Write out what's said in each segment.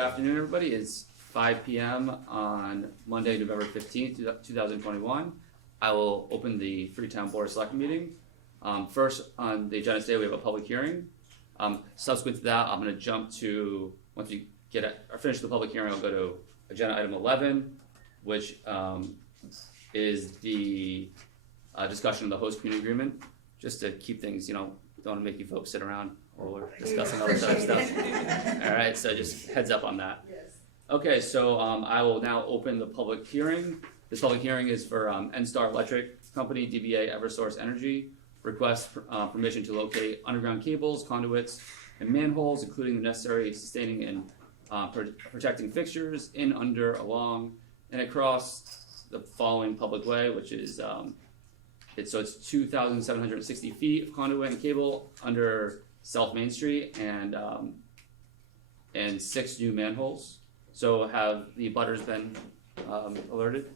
afternoon, everybody. It's 5 p.m. on Monday, November 15th, 2021. I will open the Freetown Board of Selectmen meeting. First on the agenda today, we have a public hearing. Subsequent to that, I'm going to jump to, once we finish the public hearing, I'll go to agenda item 11, which is the discussion of the host community agreement, just to keep things, don't want to make you folks sit around while we're discussing all this other stuff. All right, so just heads up on that. Yes. Okay, so I will now open the public hearing. This public hearing is for NStar Electric Company, DBA Eversource Energy, request permission to locate underground cables, conduits, and manholes, including the necessary sustaining and protecting fixtures in, under, along, and across the following public way, which is it's 2,760 feet of conduit and cable under South Main Street, and 6 new manholes. So have the butters been alerted?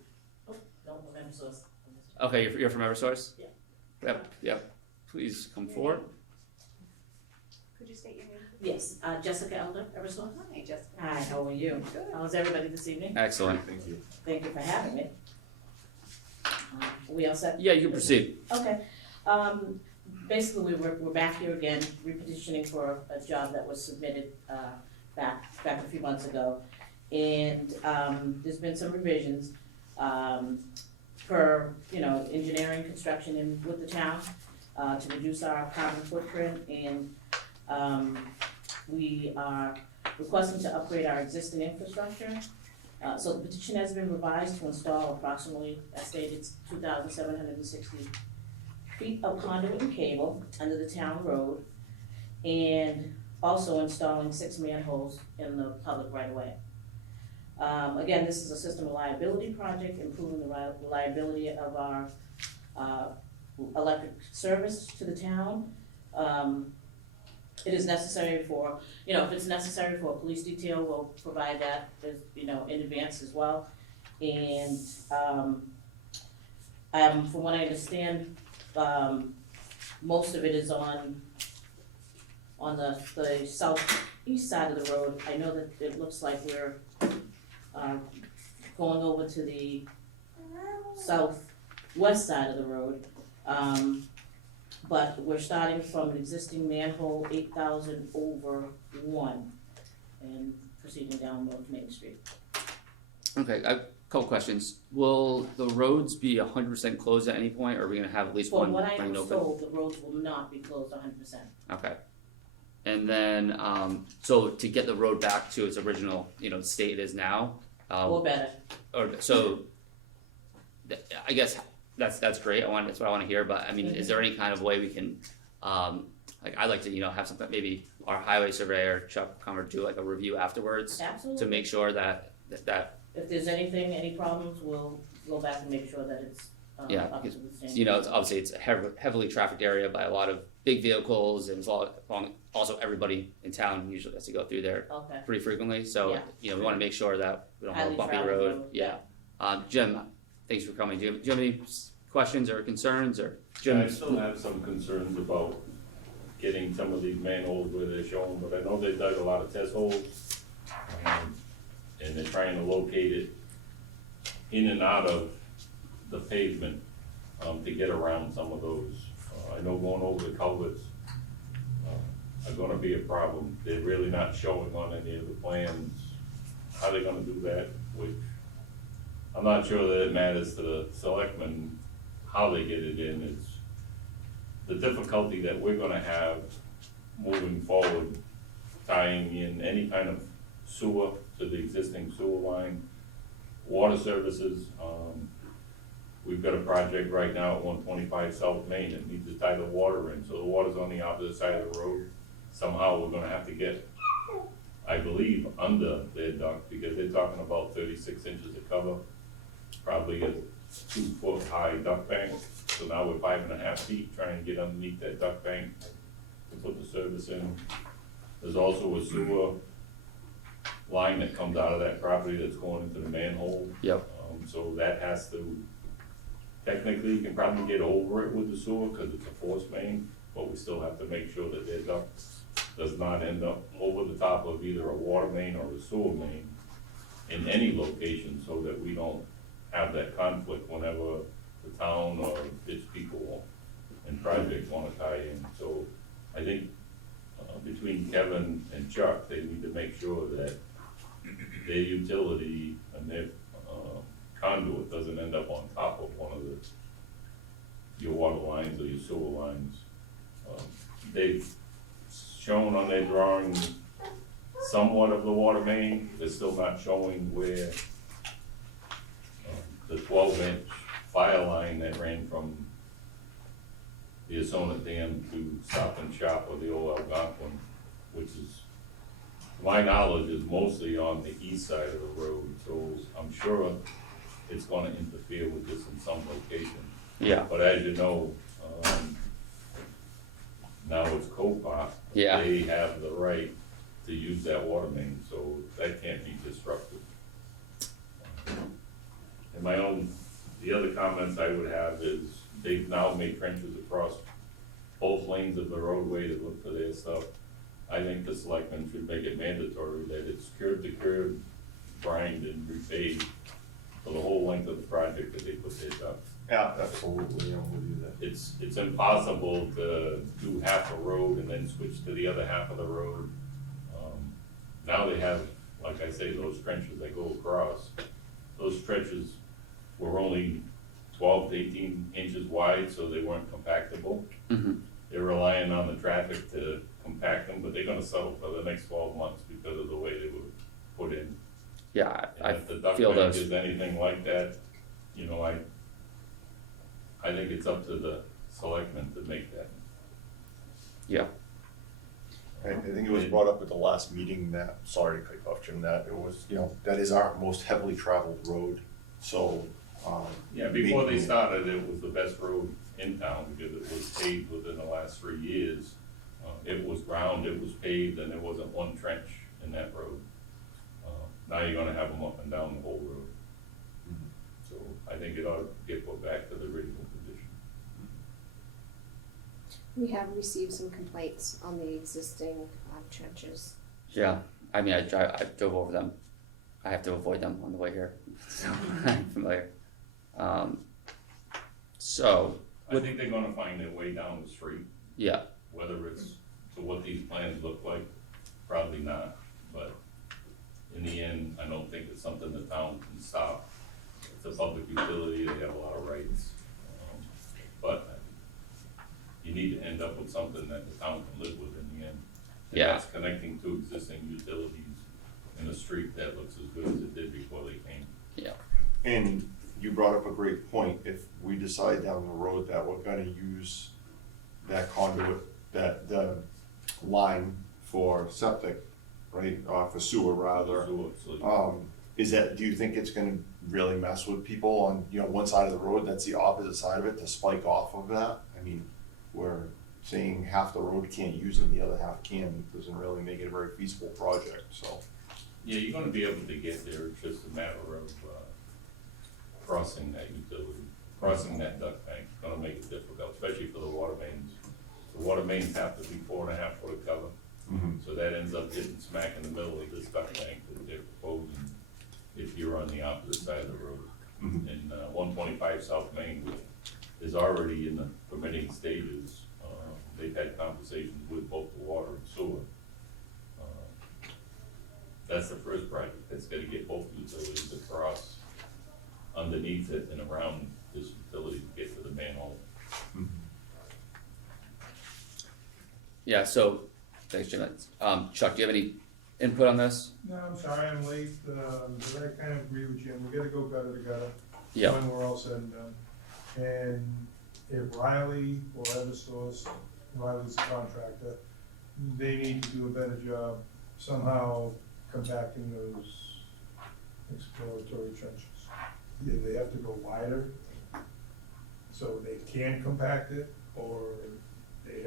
Oh, no, from Eversource. Okay, you're from Eversource? Yeah. Yep. Please come forward. Could you state your name? Yes, Jessica Elder, Eversource. Hi, Jessica. Hi, how are you? Good. How's everybody this evening? Excellent. Thank you. Thank you for having me. We all set? Yeah, you can proceed. Okay. Basically, we're back here again, repetitioning for a job that was submitted back a few months ago. And there's been some revisions for, engineering, construction with the town to reduce our carbon footprint. And we are requesting to upgrade our existing infrastructure. So the petition has been revised to install approximately, as stated, 2,760 feet of conduit and cable under the town road, and also installing 6 manholes in the public right-of-way. Again, this is a system reliability project, improving the reliability of our electric service to the town. It is necessary for, if it's necessary for a police detail, we'll provide that, in advance as well. And from what I understand, most of it is on the southeast side of the road. I know that it looks like we're going over to the southwest side of the road. But we're starting from an existing manhole 8,000 over 1 and proceeding down North Main Street. Okay, I have a couple questions. Will the roads be 100% closed at any point, or are we going to have at least one From what I lane was open? told, the roads will not be closed 100%. Okay. And then, so to get the road back to its original, state it is now. Or better. I guess that's great. That's what I want to hear. But I mean, is there any kind of way we can, I'd like to, have something, maybe our highway surveyor Chuck come or do like a review afterwards Absolutely. to make sure that. If there's any problems, we'll go back and make sure that it's Yeah, up to the standard. It's obviously it's a heavily trafficked area by a lot of big vehicles, and also everybody in town usually has to go through there Okay. pretty frequently. So we want to make sure that we don't have a Highly bumpy traveled road. road, Yeah. Jim, thanks for coming. Do you have any questions or concerns, or Jim? I still have some concerns about getting some of these manholes where they're shown, but I know they dug a lot of test holes. And they're trying to locate it in and out of the pavement, to get around some of those. I know going over the culverts are gonna be a problem. They're really not showing on any of the plans how they're gonna do that, which I'm not sure that it matters to the selectmen how they get it in. It's the difficulty that we're gonna have moving forward, tying in any kind of sewer to the existing sewer line, water services. We've got a project right now at 125 South Main that needs to tie the water in, so the water's on the opposite side of the road. Somehow we're gonna have to get, I believe, under their duct, because they're talking about 36 inches of cover, probably a 2-foot high duct bank. So now we're 5.5 feet trying to get underneath that duct bank to put the service in. There's also a sewer line that comes out of that property that's going into the manhole. Yep. So that has to, technically, you can probably get over it with the sewer because it's a force main, but we still have to make sure that their duct does not end up over over the top of either a water main or a sewer main in any location so that we don't have that conflict whenever the town or its people and projects wanna tie in. So I think between Kevin and Chuck, they need to make sure that their utility and their conduit doesn't end up on top of one of your water lines or your sewer lines. They've shown on their drawing somewhat of the water main, they're still not showing where the 12-inch fire line that ran from the Asona Dam to Stop and Shop or the old Algonquin, which is, to my knowledge, is mostly on the east side of the road, so I'm sure it's gonna interfere with this in some location. Yeah, But as you know, now it's Copart. Yeah. They have the right to use that water main, so that can't be disrupted. And the other comments I would have is, they've now made trenches across both lanes of the roadway to look for their stuff. I think the selectmen should make it mandatory that it's curb to curb, brined and repaved for the whole length of the project that they put their stuff. Yeah, absolutely, I'm with you there. It's impossible to do half a road and then switch to the other half of the road. Now they have, like I say, those trenches that go across. Those trenches were only 12 to 18 inches wide, so they weren't compactable. Mhm. They're relying on the traffic to compact them, but they're gonna settle for the next 12 months because of the way they were put in. yeah, I And if the duck feel bank those, is anything like that, you know, I think it's up to the selectmen to make that. yeah, I think it was brought up at the last meeting that, sorry to cut you off, Jim, that it was, that is our most heavily traveled road, so, Yeah, before they started, it was the best road in town because it was paved within the last 3 years. It was round, it was paved, and there wasn't one trench in that road. Now you're gonna have them up and down the whole road. So I think it ought to get put back to the original condition. We have received some complaints on the existing trenches. yeah, I mean, I drove over them, I have to avoid them on the way here, so I'm familiar. So, I think they're gonna find their way down the street, yeah, whether it's to what these plans look like, probably not. But in the end, I don't think it's something the town can stop. It's a public utility, they have a lot of rights. But you need to end up with something that the town can live with in the end. And Yeah. that's connecting two existing utilities in a street that looks as good as it did before they came. yeah, and you brought up a great point, if we decide down the road that we're gonna use that conduit, the line for septic, right, for sewer rather, So, do you think it's gonna really mess with people on, one side of the road, that's the opposite side of it, to spike off of that? I mean, we're saying half the road can't use it, and the other half can, it doesn't really make it a very feasible project, so. yeah, you're gonna be able to get there, it's just a matter of, crossing that utility, crossing that duct bank, it's gonna make it difficult, especially for the water mains. The water mains have to be 4.5 foot of cover, so that ends up getting smack in the middle of this duct bank that they're proposing if you're on the opposite side of the road. And 125 South Main is already in the permitting stages. They've had conversations with both the water and sewer. That's the first project, that's gonna get both utilities across underneath it and around this utility to get to the manhole. yeah, so, thanks, Jim. Chuck, do you have any input on this? No, I'm sorry I'm late, but I kind of agree with Jim, we gotta go gutter to gutter. Yeah, When we're all said and done. And if Riley or Eversource, Riley's a contractor, they need to do a better job somehow compacting those exploratory trenches. Either they have to go wider, so they can compact it, or they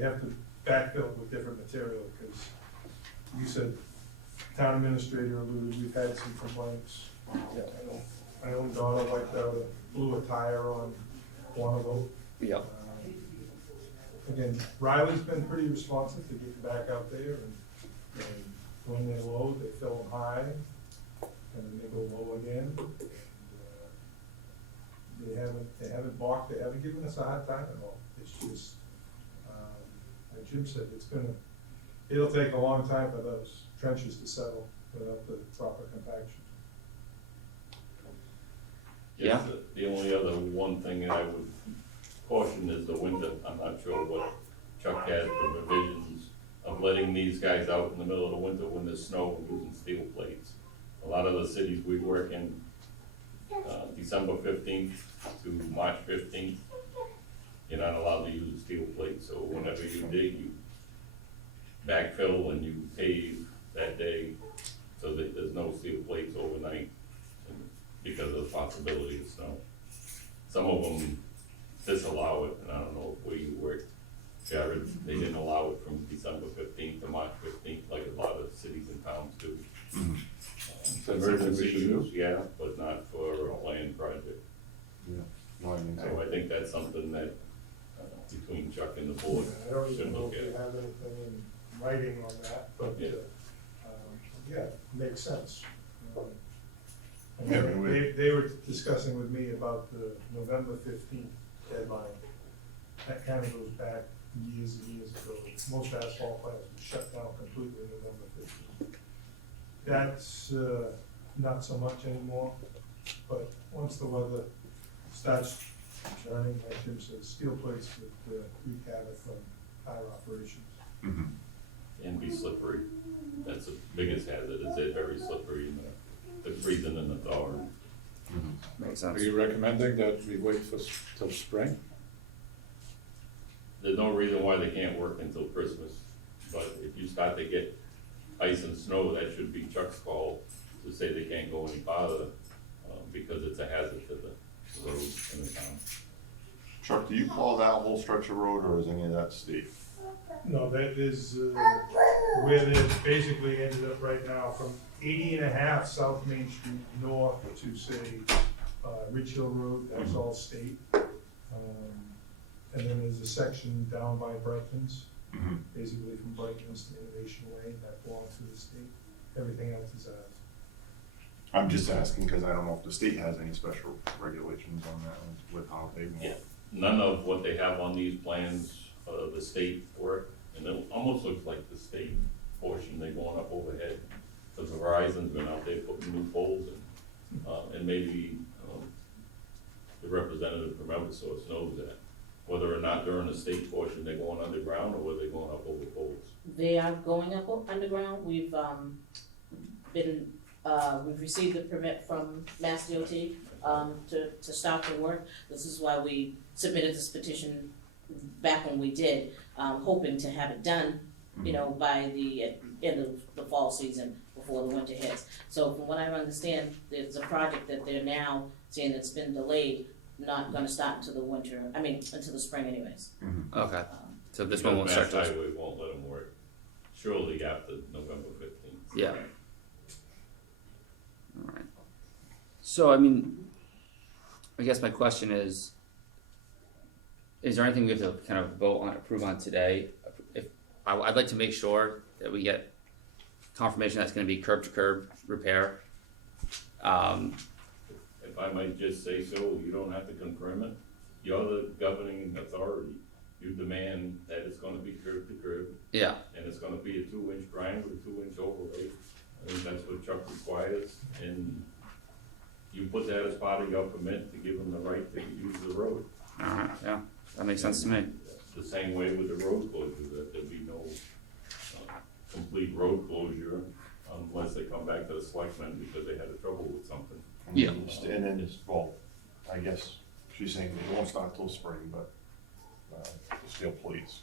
have to backfill with different material, because you said, town administrator alluded, we've had some complaints. Yeah, my own daughter wiped out blew a tire on one of them. yeah, Again, Riley's been pretty responsive to getting back out there and And when they're low, they fill them high, and then they go low again. And, they haven't balked, they haven't given us a hard time at all. It's just, like Jim said, it'll take a long time for those trenches to settle without the proper compaction. Yeah. The only other one thing that I would caution is the winter. I'm not sure what Chuck has for provisions of letting these guys out in the middle of the winter when there's snow and using steel plates. A lot of the cities we work in, December 15th to March 15th, you're not allowed to use a steel plate, so whenever you dig, you backfill and you pave that day so that there's no steel plates overnight because of the possibility of snow. Some of them disallow it, and I don't know where you work, Jared, they didn't allow it from December 15th to March 15th like a lot of cities and towns do. Emergency use, yeah, but not for a land project. Yeah. No, I mean, So I think that's something that, between Chuck and the board, I don't should even know look if at. we have anything in writing on that, but, Yeah. yeah, it makes sense. And Yeah, we- they were discussing with me about the November 15th deadline. That kind of goes back years and years ago. Most asphalt plants were shut down completely November 15th. That's, not so much anymore, but once the weather starts turning, like Jim says, steel plates would wreak havoc from tire operations. Mhm. And be slippery. That's the biggest hazard, is they're very slippery in the freezing and the thawing. Makes Are sense. you recommending that we wait till spring? There's no reason why they can't work until Christmas, but if you start to get ice and snow, that should be Chuck's call to say they can't go any farther, because it's a hazard to the roads in the town. Chuck, do you plow that whole stretch of road, or is any of that state? No, that is, where they basically ended up right now, from 80.5 South Main Street north to, say, Ridge Hill Road, that's all state. And then there's a section down by Brighton's, basically from Brighton's to Innovation Way, that belongs to the state. Everything else is ours. I'm just asking, because I don't know if the state has any special regulations on that, with how they want. Yeah. None of what they have on these plans, the state work, and it almost looks like the state portion, they're going up overhead. Because Verizon's been out there putting new poles in, and maybe, the representative from Eversource knows that. Whether or not during the state portion, they're going underground, or whether they're going up over poles. They are going up underground. We've received a permit from Mass DOT, to start the work. This is why we submitted this petition back when we did, hoping to have it done, by the end of the fall season, before the winter hits. So from what I understand, there's a project that they're now saying that's been delayed, not gonna start until the winter, until the spring anyways. Okay, so this Because one won't start Mass till, Highway won't let them work, surely after November 15th. yeah. Alright. So, I guess my question is there anything we have to kind of vote on, approve on today? I'd like to make sure that we get confirmation that's gonna be curb to curb repair. If I might just say so, you don't have to confirm it. You're the governing authority. You demand that it's gonna be curb to curb, Yeah, and it's gonna be a 2-inch triangle, 2-inch overlay. I think that's what Chuck requires, and you put that as part of your permit to give them the right to use the road. alright, yeah, that makes sense to me. The same way with the road closure, that there'd be no complete road closure unless they come back to the selectmen because they had a trouble with something. Yeah. And then, well, I guess she's saying it won't start till spring, but, steel plates,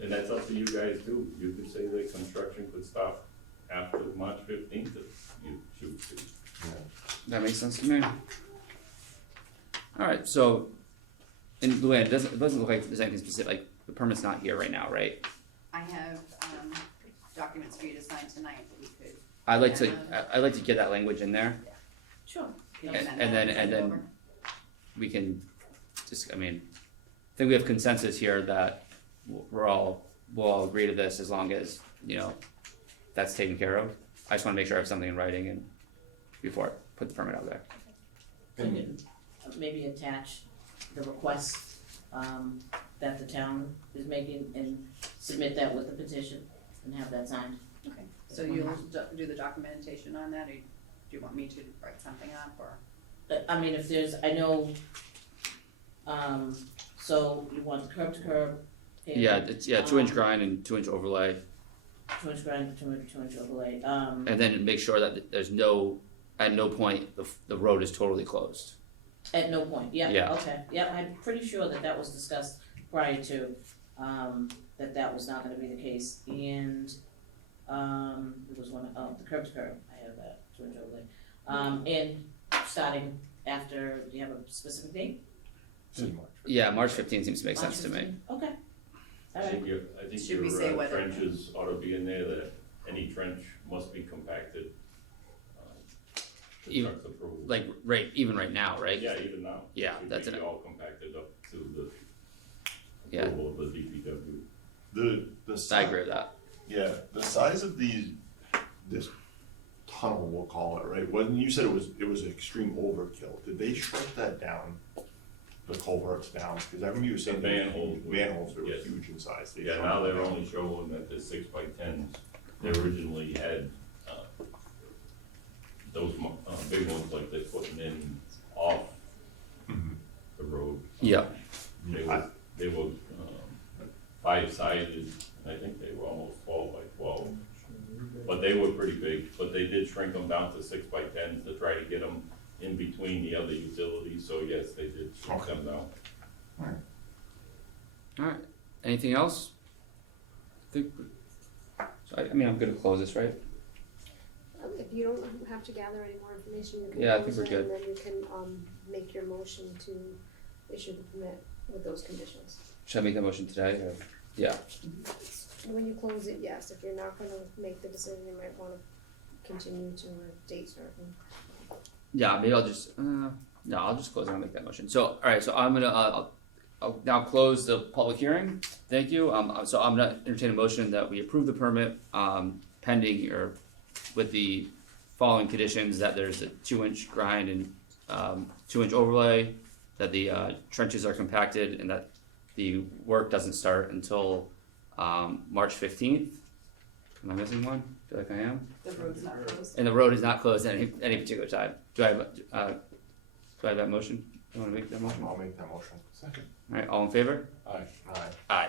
And that's up to you guys too. You could say that construction could stop after March 15th if you choose to. Yeah. That makes sense to me. Alright, so, and Luann, it doesn't look like there's anything specific, like, the permit's not here right now, right? I have, documents for you to sign tonight that we could. I'd like to get that language in there, Sure. send and that then, over. and then we can just, I think we have consensus here that we'll all agree to this as long as, that's taken care of. I just wanna make sure I have something in writing and before I put the permit out there. So you can maybe attach the request, that the town is making and submit that with the petition and have that signed. Okay, so you'll do the documentation on that, or do you want me to write something up, or? I mean, if there's, I know, so you want curb to curb pavement. Yeah, it's, 2-inch grind and 2-inch overlay, 2-inch grind, 2-inch overlay, and then make sure that there's at no point, the road is totally closed. at no point, yeah, Yeah. okay, yeah, I'm pretty sure that was discussed prior to, that was not gonna be the case, and, it was the curb to curb, I have that, 2-inch overlay. And starting after, do you have a specific date? Yeah, March 15th seems to make March sense to me. 15th? Okay, I alright, think Should we your say whether- trenches ought to be in there, that any trench must be compacted. To Even- truck's approval. Like, even right now, right? Yeah, even now. Yeah, Should that's be it. all compacted up to the Yeah. approval of the DPW. The I size, agree with that. yeah, the size of this tunnel, we'll call it, right? When you said it was extreme overkill, did they shrink that down? The culverts down, because I remember you were saying. The manholes were- Manholes were yes. huge in size. They Yeah, shrunk now them they're down. only showing that the 6x10s, they originally had, those, big ones like they're putting in off Mhm. the road. Yeah. They were 5-sided, and I think they were almost 12x12. But they were pretty big, but they did shrink them down to 6x10s to try to get them in between the other utilities, so yes, they did shrink them down. Alright, anything else? So I mean, I'm gonna close this, right? If you don't have to gather any more information, you can Yeah, I think close we're it, good. and then you can, make your motion to issue the permit with those conditions. Should I make that motion today, or? Yeah, When you close it, yes, if you're not gonna make the decision, you might wanna continue to a date certain. yeah, maybe I'll just, no, I'll just close it and make that motion. So, alright, so I'm gonna, I'll now close the public hearing, thank you, so I'm gonna entertain a motion that we approve the permit, pending or with the following conditions, that there's a 2-inch grind and, 2-inch overlay, that the, trenches are compacted, and that the work doesn't start until, March 15th. Am I missing one? I feel like I am. The road's not closed. And the road is not closed at any particular time. Do I have that motion? You wanna make that motion? I'll make that motion. Second. Alright, all in favor? Aye. Aye. Aye.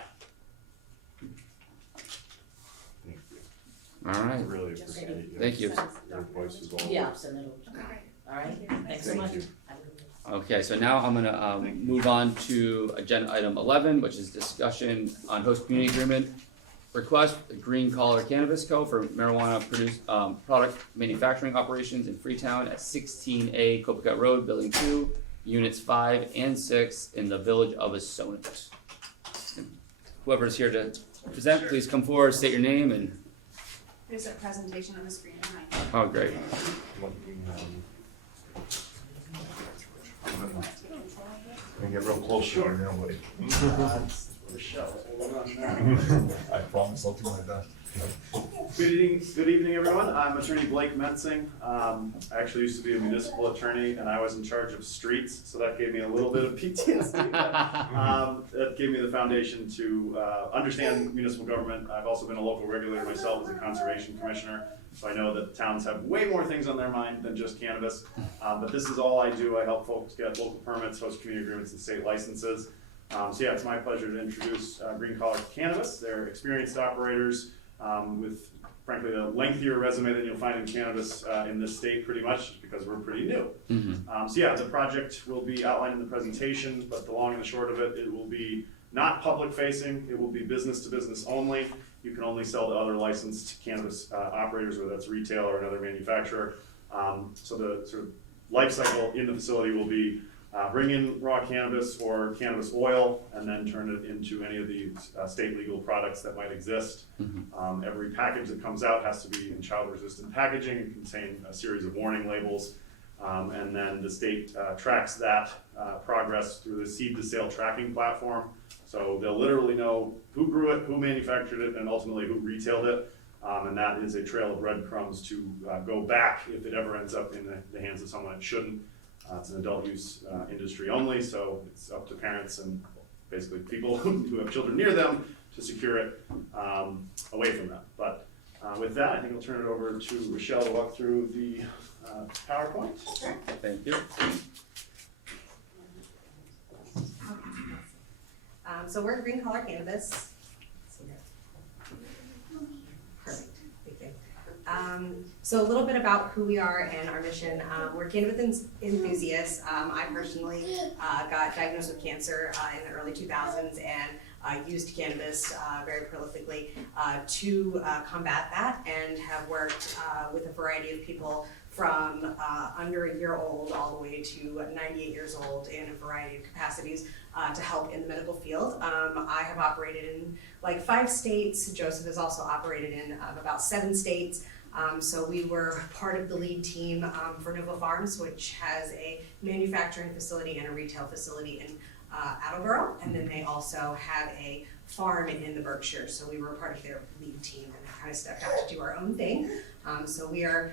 Thank you. Alright, I really appreciate it. thank you. Your advice is all. yeah, I'll send it over, alright, thanks so much. Thank you. Okay, so now I'm gonna move on to agenda item 11, which is discussion on host community agreement. Request the Green Collar Cannabis Co. for marijuana product manufacturing operations in Freetown at 16A Copacut Road, Building 2, Units 5 and 6 in the Village of Assonet. Whoever's here to present, please come forward, state your name and, There's a presentation on the screen behind. oh, great. Can get real close to it now, buddy. I promise I'll do my best. Good evening, everyone. I'm Attorney Blake Mensing. I actually used to be a municipal attorney, and I was in charge of streets, so that gave me a little bit of PTSD. That gave me the foundation to understand municipal government. I've also been a local regulator myself as a conservation commissioner, so I know that towns have way more things on their mind than just cannabis. But this is all I do. I help folks get local permits, host community agreements, and state licenses. So yeah, it's my pleasure to introduce Green Collar Cannabis. They're experienced operators with, frankly, a lengthier resume than you'll find in cannabis in this state, pretty much, because we're pretty new. So yeah, the project will be outlined in the presentation, but the long and the short of it, it will be not public facing, it will be business to business only. You can only sell to other licensed cannabis operators, whether that's retail or another manufacturer. So the sort of life cycle in the facility will be bring in raw cannabis or cannabis oil, and then turn it into any of the state legal products that might exist. Every package that comes out has to be in child-resistant packaging and contain a series of warning labels. And then the state tracks that progress through the seed-to-sale tracking platform. So they'll literally know who grew it, who manufactured it, and ultimately who retailed it. And that is a trail of breadcrumbs to go back if it ever ends up in the hands of someone it shouldn't. It's an adult use industry only, so it's up to parents and basically people who have children near them to secure it away from them. But with that, I think I'll turn it over to Rochelle to walk through the PowerPoint. Thank you. So we're Green Collar Cannabis. Perfect, thank you. So a little bit about who we are and our mission. We're cannabis enthusiasts. I personally got diagnosed with cancer in the early 2000s and used cannabis very prolifically to combat that, and have worked with a variety of people from under a year old all the way to 98 years old in a variety of capacities to help in the medical field. I have operated in like 5 states. Joseph has also operated in about 7 states. So we were part of the lead team for Nova Farms, which has a manufacturing facility and a retail facility in Attleboro, and then they also have a farm in the Berkshires. So we were part of their lead team and kind of stepped out to do our own thing. So we are,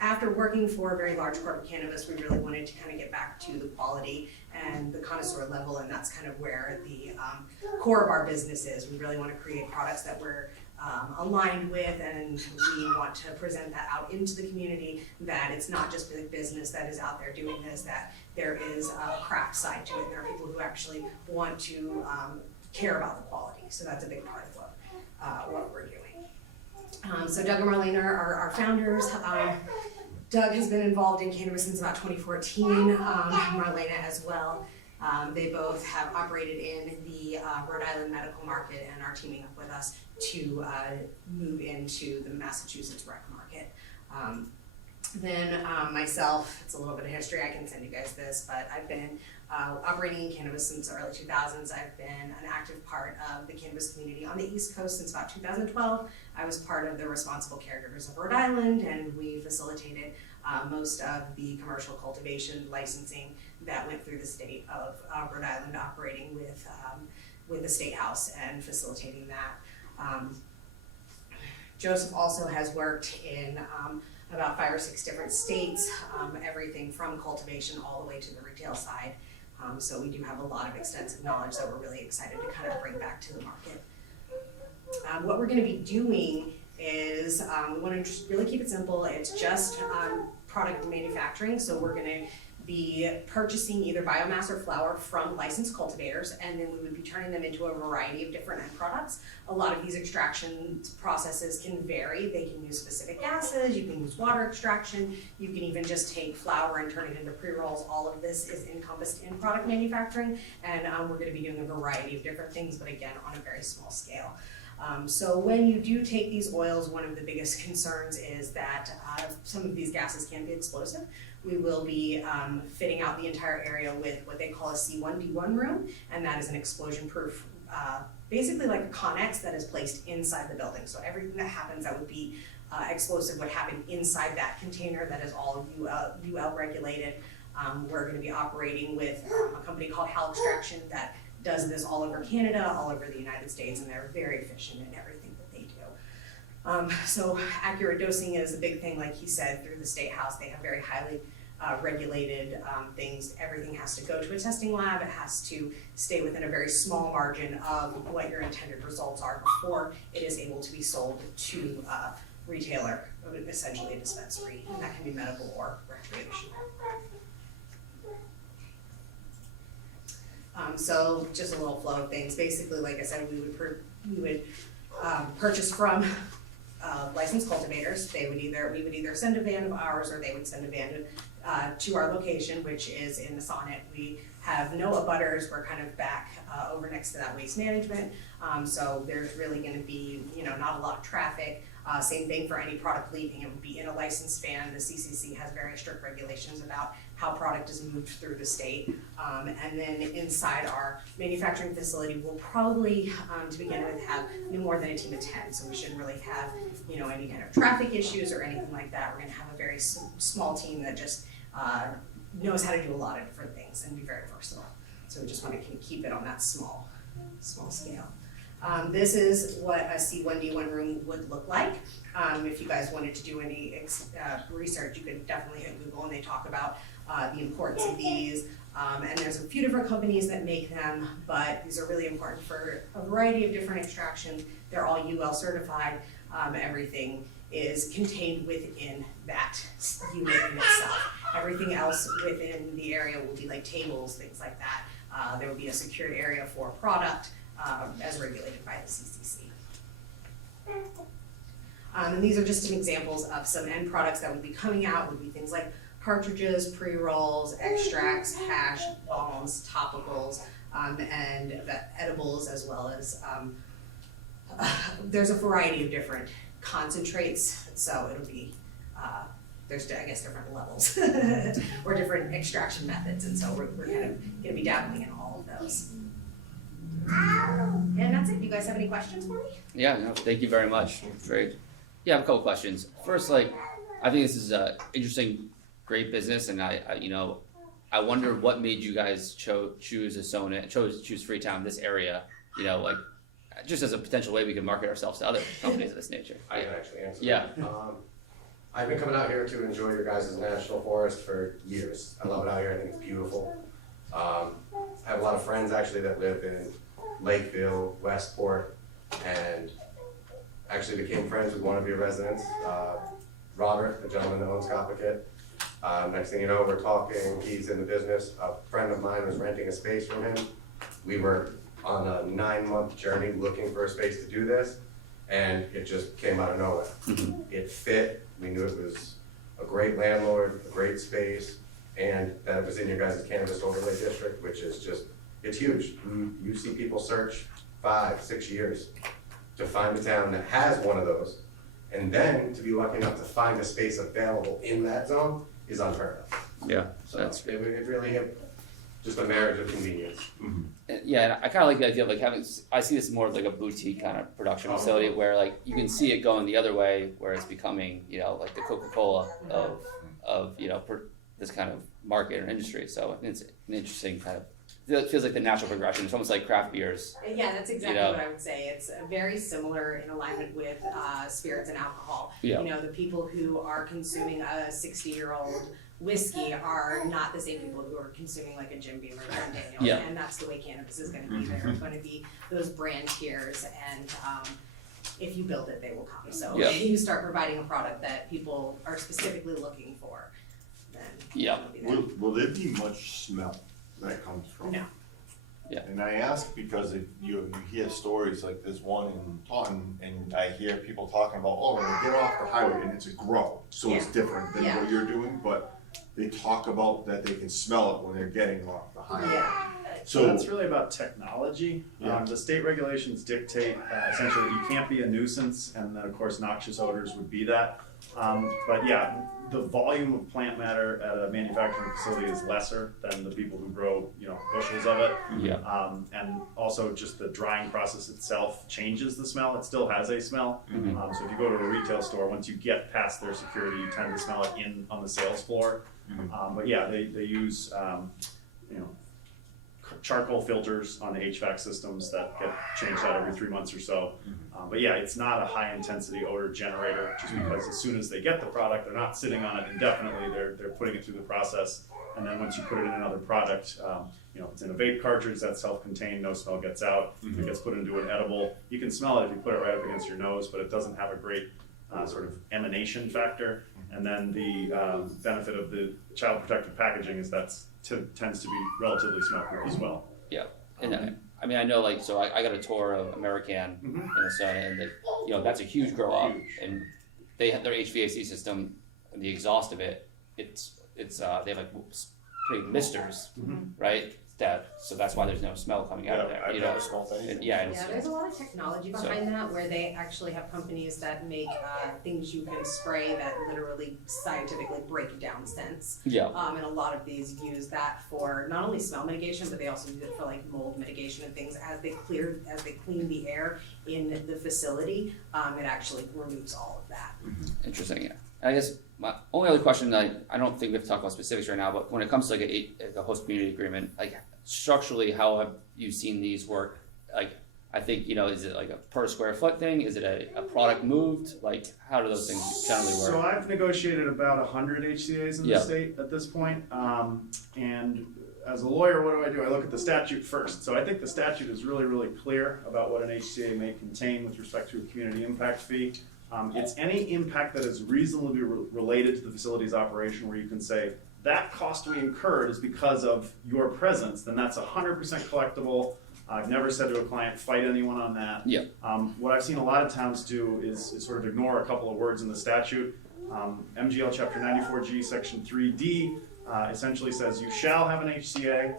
after working for a very large corporate cannabis, we really wanted to kind of get back to the quality and the connoisseur level, and that's kind of where the core of our business is. We really want to create products that we're aligned with, and we want to present that out into the community, that it's not just big business that is out there doing this, that there is a craft side to it. There are people who actually want to care about the quality. So that's a big part of what we're doing. So Doug and Marlene are our founders. Doug has been involved in cannabis since about 2014, Marlena as well. They both have operated in the Rhode Island medical market and are teaming up with us to move into the Massachusetts rec market. Then myself, it's a little bit of history, I can send you guys this, but I've been operating in cannabis since the early 2000s. I've been an active part of the cannabis community on the East Coast since about 2012. I was part of the Responsible Caregivers of Rhode Island, and we facilitated most of the commercial cultivation licensing that went through the state of Rhode Island, operating with the State House and facilitating that. Joseph also has worked in about 5 or 6 different states, everything from cultivation all the way to the retail side. So we do have a lot of extensive knowledge that we're really excited to kind of bring back to the market. What we're going to be doing is we want to just really keep it simple. It's just product manufacturing. So we're going to be purchasing either biomass or flower from licensed cultivators, and then we would be turning them into a variety of different end products. A lot of these extraction processes can vary. They can use specific gases, you can use water extraction, you can even just take flour and turn it into pre-rolls. All of this is encompassed in product manufacturing, and we're going to be doing a variety of different things, but again, on a very small scale. So when you do take these oils, one of the biggest concerns is that some of these gases can be explosive. We will be fitting out the entire area with what they call a C1D1 room, and that is an explosion-proof, basically like a Connex that is placed inside the building. So everything that happens that would be explosive would happen inside that container that is all UL regulated. We're going to be operating with a company called Hal Extraction that does this all over Canada, all over the United States, and they're very efficient in everything that they do. So accurate dosing is a big thing, like he said, through the State House. They have very highly regulated things. Everything has to go to a testing lab. It has to stay within a very small margin of what your intended results are before it is able to be sold to a retailer, essentially a dispensary, and that can be medical or recreational. So just a little flow of things. Basically, like I said, we would purchase from licensed cultivators. We would either send a van of ours, or they would send a van to our location, which is in the Sonnet. We have no abutters. We're kind of back over next to that waste management. So there's really going to be, not a lot of traffic. Same thing for any product leaving. It would be in a licensed van. The CCC has very strict regulations about how product is moved through the state. And then inside our manufacturing facility, we'll probably, to begin with, have no more than a team of 10. So we shouldn't really have, any kind of traffic issues or anything like that. We're going to have a very small team that just knows how to do a lot of different things and be very versatile. So we just want to keep it on that small scale. This is what a C1D1 room would look like. If you guys wanted to do any research, you could definitely hit Google, and they talk about the importance of these. And there's a few different companies that make them, but these are really important for a variety of different extractions. They're all UL certified. Everything is contained within that unit in itself. Everything else within the area will be like tables, things like that. There will be a secured area for product as regulated by the CCC. And these are just some examples of some end products that would be coming out, would be things like cartridges, pre-rolls, extracts, hash, balms, topicals, and edibles, as well as there's a variety of different concentrates, so it'll be there's, I guess, different levels or different extraction methods, and so we're kind of gonna be dabbling in all of those. And that's it. Do you guys have any questions for me? Yeah, no, thank you very much. Great. Yeah, I have a couple questions. First, like, I think this is a interesting, great business, and I wonder what made you guys choose Asona, choose Freetown, this area, like, just as a potential way we could market ourselves to other companies of this nature. I can actually answer. Yeah. I've been coming out here to enjoy your guys' national forest for years. I love it out here. I think it's beautiful. I have a lot of friends actually that live in Lakeville, Westport, and actually became friends with one of your residents, Robert, the gentleman that owns Copperkit. Next thing you know, we're talking, he's in the business. A friend of mine was renting a space from him. We were on a 9-month journey looking for a space to do this, and it just came out of nowhere. Mm-hmm. It fit. We knew it was a great landlord, a great space, and that it was in your guys' cannabis overlay district, which is just, it's huge. You see people search 5-6 years to find a town that has one of those, and then to be lucky enough to find a space available in that zone is unheard of. Yeah, So that's it really just a marriage of convenience. Yeah, and I kind of like the idea of like having. I see this more of like a boutique kind of production facility where like you can see it going the other way, where it's becoming like the Coca-Cola of this kind of market or industry. So I think it's an interesting kind of. It feels like the natural progression. It's almost like craft beers. Yeah, that's exactly what I would say. It's very similar in alignment with spirits and alcohol. Yeah. The people who are consuming a 60-year-old whiskey are not the same people who are consuming like a Jim Beam or Glen Daniels. Yeah. And that's the way cannabis is going to be. There are going to be those brand tiers, and if you build it, they will come. So Yeah. you start providing a product that people are specifically looking for, then Yeah. it'll be there. Will there be much smell that comes from? No. Yeah. And I ask because if you hear stories like there's one in Taunton, and I hear people talking about, when they get off the highway, and it's a grow, so it's different than what you're doing, but they talk about that they can smell it when they're getting off the highway. Yeah. So that's really about technology. Yeah. The state regulations dictate essentially that you can't be a nuisance, and then of course noxious odors would be that. But yeah, the volume of plant matter at a manufacturing facility is lesser than the people who grow, bushels of it. Yeah. And also just the drying process itself changes the smell. It still has a smell. Mm-hmm. So if you go to a retail store, once you get past their security, you tend to smell it on the sales floor. But yeah, they use, charcoal filters on the HVAC systems that get changed out every 3 months or so. But yeah, it's not a high intensity odor generator, just because as soon as they get the product, they're not sitting on it indefinitely, they're putting it through the process. And then once you put it in another product, if it's in a vape cartridge, that's self-contained, no smell gets out. If it gets put into an edible, you can smell it if you put it right up against your nose, but it doesn't have a great sort of emanation factor. And then the benefit of the child protective packaging is that tends to be relatively smell-proof as well. Yeah, and I know so I got a tour of American in Minnesota, and that's a huge grow up, and they have their HVAC system, and the exhaust of it, it's they have like pretty misters, right? So that's why there's no smell coming out of there. I've never smelled anything. Yeah, there's a lot of technology behind that, where they actually have companies that make things you can spray that literally scientifically break down scents. Yeah. And a lot of these use that for not only smell mitigation, but they also use it for like mold mitigation and things. As they clean the air in the facility, it actually removes all of that. Interesting. Yeah. I guess my only other question, I don't think we have to talk about specifics right now, but when it comes to like a host community agreement, like structurally, how have you seen these work? Like, I think, is it like a per square foot thing? Is it a product moved? Like, how do those things generally work? So I've negotiated about 100 HCA's in the Yeah. state at this point. And as a lawyer, what do? I look at the statute first. So I think the statute is really, really clear about what an HCA may contain with respect to a community impact fee. It's any impact that is reasonably related to the facility's operation where you can say, that cost we incurred is because of your presence, then that's 100% collectible. I've never said to a client, fight anyone on that. Yeah. What I've seen a lot of towns do is sort of ignore a couple of words in the statute. MGL Chapter 94G, Section 3D essentially says you shall have an HCA.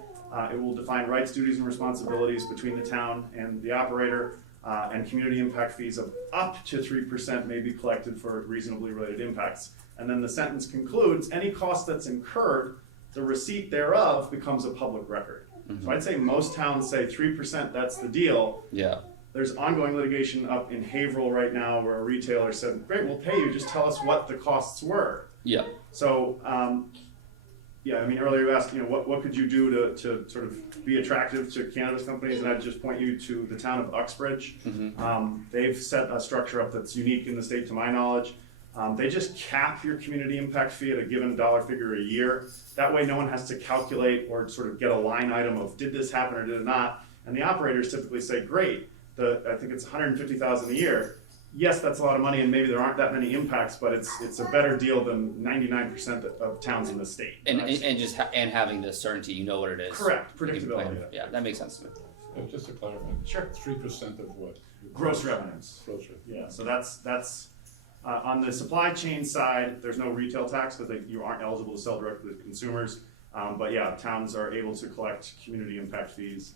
It will define rights, duties, and responsibilities between the town and the operator, and community impact fees of up to 3% may be collected for reasonably related impacts. And then the sentence concludes, any cost that's incurred, the receipt thereof becomes a public record. So I'd say most towns say 3%, that's the deal. Yeah. There's ongoing litigation up in Haverhill right now where a retailer said, great, we'll pay you, just tell us what the costs were. Yeah. So, yeah, I mean, earlier you asked, what could you do to sort of be attractive to cannabis companies? And I'd just point you to the town of Uxbridge. They've set a structure up that's unique in the state to my knowledge. They just cap your community impact fee at a given dollar figure a year. That way no one has to calculate or sort of get a line item of did this happen or did it not? And the operators typically say, great, I think it's $150,000 a year. Yes, that's a lot of money and maybe there aren't that many impacts, but it's a better deal than 99% of towns in the state. And having the certainty, you know what it is. Correct, You can plan. predictability. Yeah, that makes sense to me. Just to clarify. Sure. 3% of what? Gross revenues. Gross revenue. Yeah, so that's on the supply chain side, there's no retail tax because you aren't eligible to sell directly to consumers. But yeah, towns are able to collect community impact fees.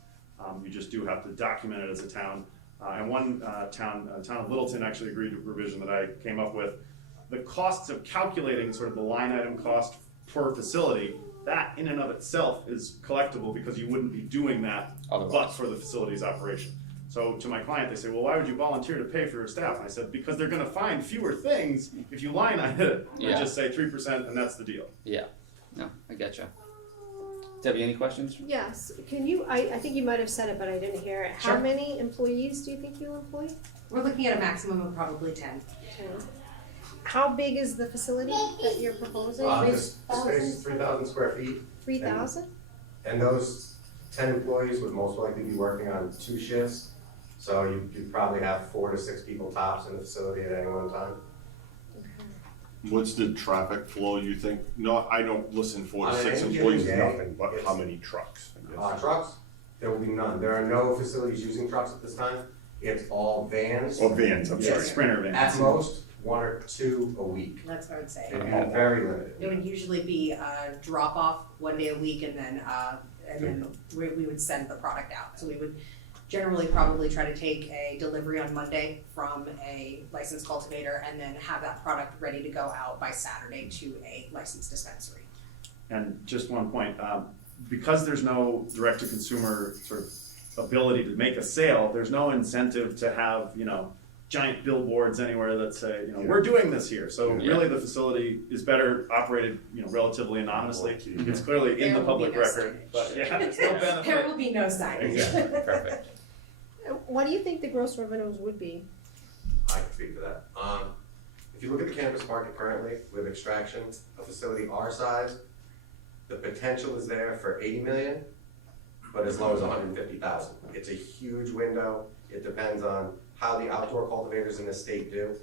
You just do have to document it as a town. And one town of Littleton actually agreed to a provision that I came up with. The costs of calculating sort of the line item cost per facility, that in and of itself is collectible because you wouldn't be doing that Otherwise. but for the facility's operation. So to my client, they say, well, why would you volunteer to pay for your staff? And I said, because they're gonna find fewer things if you line item it and Yeah. just say 3% and that's the deal. Yeah. No, I getcha. Debbie, any questions? Yes, can you, I think you might have said it, but I didn't hear it. How Sure. many employees do you think you'll employ? We're looking at a maximum of probably 10. 10. How big is the facility that you're proposing? This space is 3,000 square feet. 3,000? And those 10 employees would most likely be working on 2 shifts. So you'd probably have 4 to 6 people tops in the facility at any one time. What's the traffic flow you think? No, I don't listen, 4 to On 6 any employees is given day, nothing, but it's- how many trucks? I guess? Trucks, there will be none. There are no facilities using trucks at this time. It's all vans. Or vans, I'm Yes. sorry. Sprinter vans. At most, 1 or 2 a week. That's what I would say. It'd be very limited. It would usually be a drop off 1 day a week and then we would send the product out. So we would generally probably try to take a delivery on Monday from a licensed cultivator and then have that product ready to go out by Saturday to a licensed dispensary. And just one point, because there's no direct-to-consumer sort of ability to make a sale, there's no incentive to have, giant billboards anywhere that say, we're doing this here. So Yeah. really the facility is better operated, relatively anonymously. It's clearly in the There will be public no record, signage. but yeah, there's no There benefit. will be no signage. Exactly. Perfect. What do you think the gross revenues would be? I can speak to that. If you look at the cannabis market currently with extraction, a facility our size, the potential is there for 80 million, but as low as 150,000. It's a huge window. It depends on how the outdoor cultivators in the state do.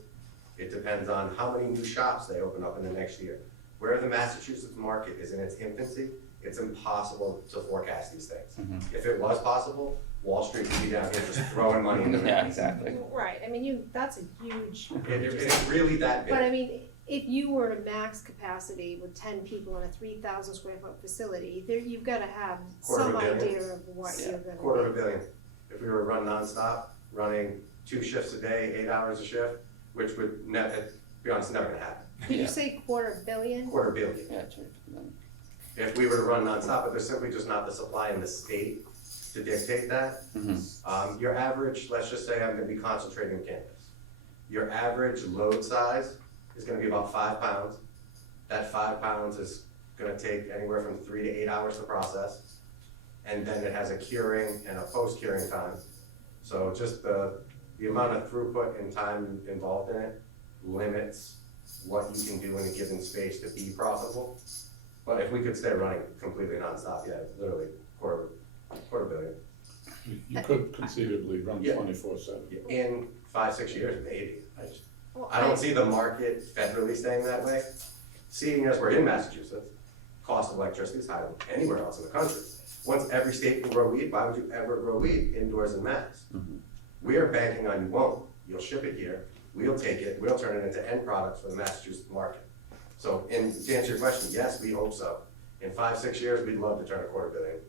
It depends on how many new shops they open up in the next year. Where the Massachusetts market is in its infancy, it's impossible to forecast these things. If it was possible, Wall Street would be down here just throwing money in the Yeah, ring. exactly. Right, I mean, that's a huge. It's really that big. But I mean, if you were to max capacity with 10 people in a 3,000 square foot facility, there, you've gotta have some $250 million. idea of what Yeah. you're gonna do. $250 million. If we were to run nonstop, running 2 shifts a day, 8 hours a shift, which would to be honest, never gonna happen. Did Yeah. you say $250 million? $250 million. Yeah, 250 million. If we were to run nonstop, but there's simply just not the supply in the state to dictate that. Your average, let's just say I'm gonna be concentrating in cannabis. Your average load size is gonna be about 5 pounds. That 5 pounds is gonna take anywhere from 3 to 8 hours to process. And then it has a curing and a post-curing time. So just the amount of throughput and time involved in it limits what you can do in a given space to be profitable. But if we could stay running completely nonstop, yeah, literally quarter billion. You could conceivably run Yeah. 24/7. In 5-6 years, maybe. Well, I don't see the market federally staying that way. Seeing as we're in Massachusetts, cost of electricity is higher than anywhere else in the country. Once every state can grow weed, why would you ever grow weed indoors in Mass? We are banking on you won't. You'll ship it here, we'll take it, we'll turn it into end products for the Massachusetts market. So, and to answer your question, yes, we hope so. In 5-6 years, we'd love to turn $250 million.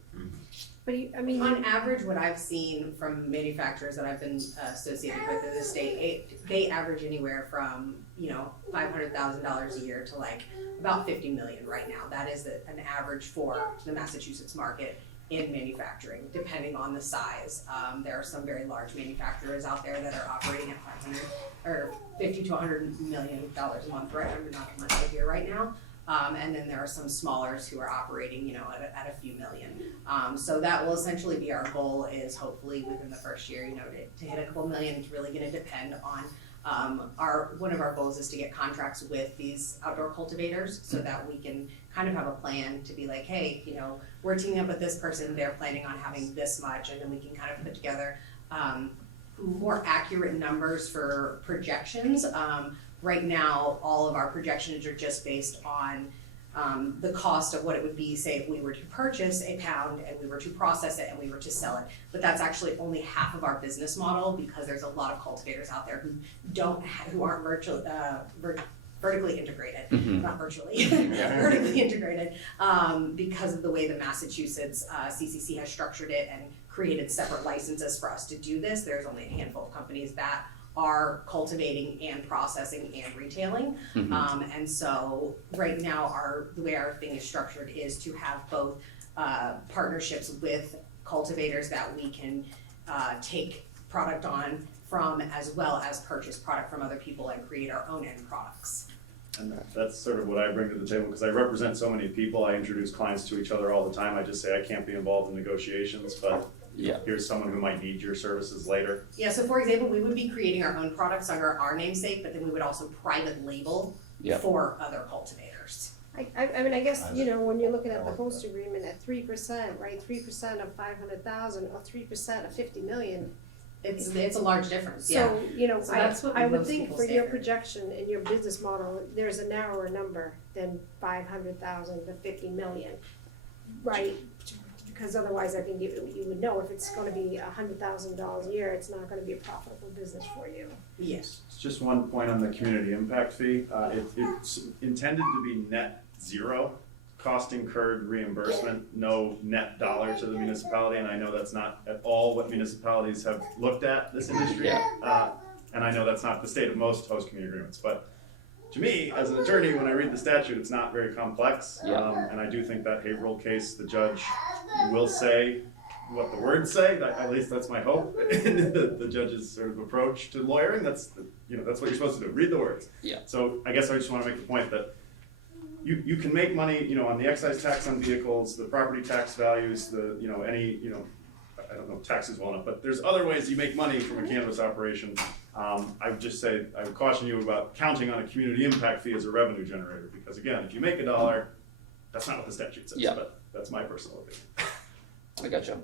But I mean, On average, what I've seen from manufacturers that I've been associated with in the state, they average anywhere from, $500,000 a year to like about 50 million right now. That is an average for the Massachusetts market in manufacturing, depending on the size. There are some very large manufacturers out there that are operating at 500 or 50 to 100 million dollars a month, right? I'm not my figure right now. And then there are some smallers who are operating, at a few million. So that will essentially be our goal, is hopefully within the first year, to hit a couple million. It's really gonna depend on, one of our goals is to get contracts with these outdoor cultivators so that we can kind of have a plan to be like, hey, we're teaming up with this person, they're planning on having this much, and then we can kind of put together, more accurate numbers for projections. Right now, all of our projections are just based on the cost of what it would be, say, if we were to purchase a pound and we were to process it and we were to sell it. But that's actually only half of our business model, because there's a lot of cultivators out there who aren't vertically integrated, not virtually, vertically integrated, because of the way the Massachusetts CCC has structured it and created separate licenses for us to do this. There's only a handful of companies that are cultivating and processing and retailing. And so right now the way our thing is structured is to have both partnerships with cultivators that we can take product on from, as well as purchase product from other people and create our own end products. And that's sort of what I bring to the table, because I represent so many people. I introduce clients to each other all the time. I just say I can't be involved in negotiations, but here's someone who might need your services later. Yeah, so for example, we would be creating our own products under our namesake, but then we would also private label for other cultivators. I mean, I guess, when you're looking at the host agreement at 3%, right, 3% of 500,000 or 3% of 50 million. It's a large difference, yeah. So, So that's what I would most think people for say your there. projection and your business model, there's a narrower number than 500,000 to 50 million, right? Because otherwise, I think you would know if it's gonna be $100,000 a year, it's not gonna be a profitable business for you. Yes. It's just one point on the community impact fee. It's intended to be net zero, cost incurred reimbursement, no net dollar to the municipality, and I know that's not at all what municipalities have looked at this industry. And I know that's not the state of most host community agreements, but to me, as an attorney, when I read the statute, it's not very complex. And I do think that Haverhill case, the judge will say what the words say. At least that's my hope. The judge's sort of approach to lawyering, that's what you're supposed to do, read the words. So I guess I just want to make the point that you can make money, on the excise tax on vehicles, the property tax values, I don't know taxes well enough, but there's other ways you make money from a cannabis operation. I would just say, I would caution you about counting on a community impact fee as a revenue generator, because again, if you make $1, that's not what the statute says, but that's my personal opinion. I gotcha.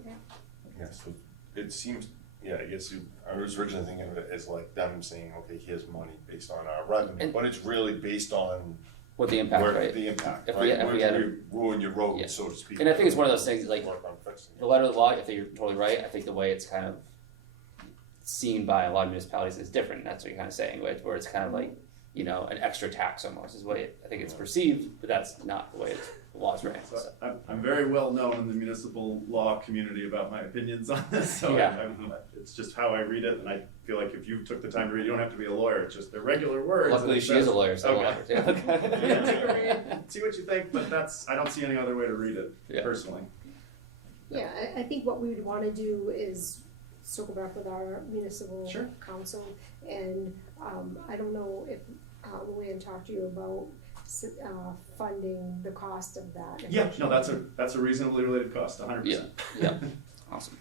Yeah, so it seems, I guess I was originally thinking of it as like them saying, okay, here's money based on our revenue, but it's really based on What the impact, right? the impact, If right? we had Where a- you ruin your road, so to speak. And I think it's one of those things, like, Work on fixing it. the letter of the law, I think you're totally right. I think the way it's kind of seen by a lot of municipalities is different. That's what you're kind of saying, right? Where it's kind of like, an extra tax almost is the way I think it's perceived, but that's not the way the law's written. So I'm very well known in the municipal law community about my opinions on this, so it's just how I read it, and I feel like if you took the time to read it, you don't have to be a lawyer, it's just they're regular words. Luckily, she is a lawyer, so Okay. take a read. See what you think, but I don't see any other way to read it, personally. Yeah, I think what we would wanna do is circle back with our municipal council, and, I don't know if, Luann talked to you about, funding the cost of that. Yeah, no, that's a reasonably related cost, 100%. Yeah, awesome.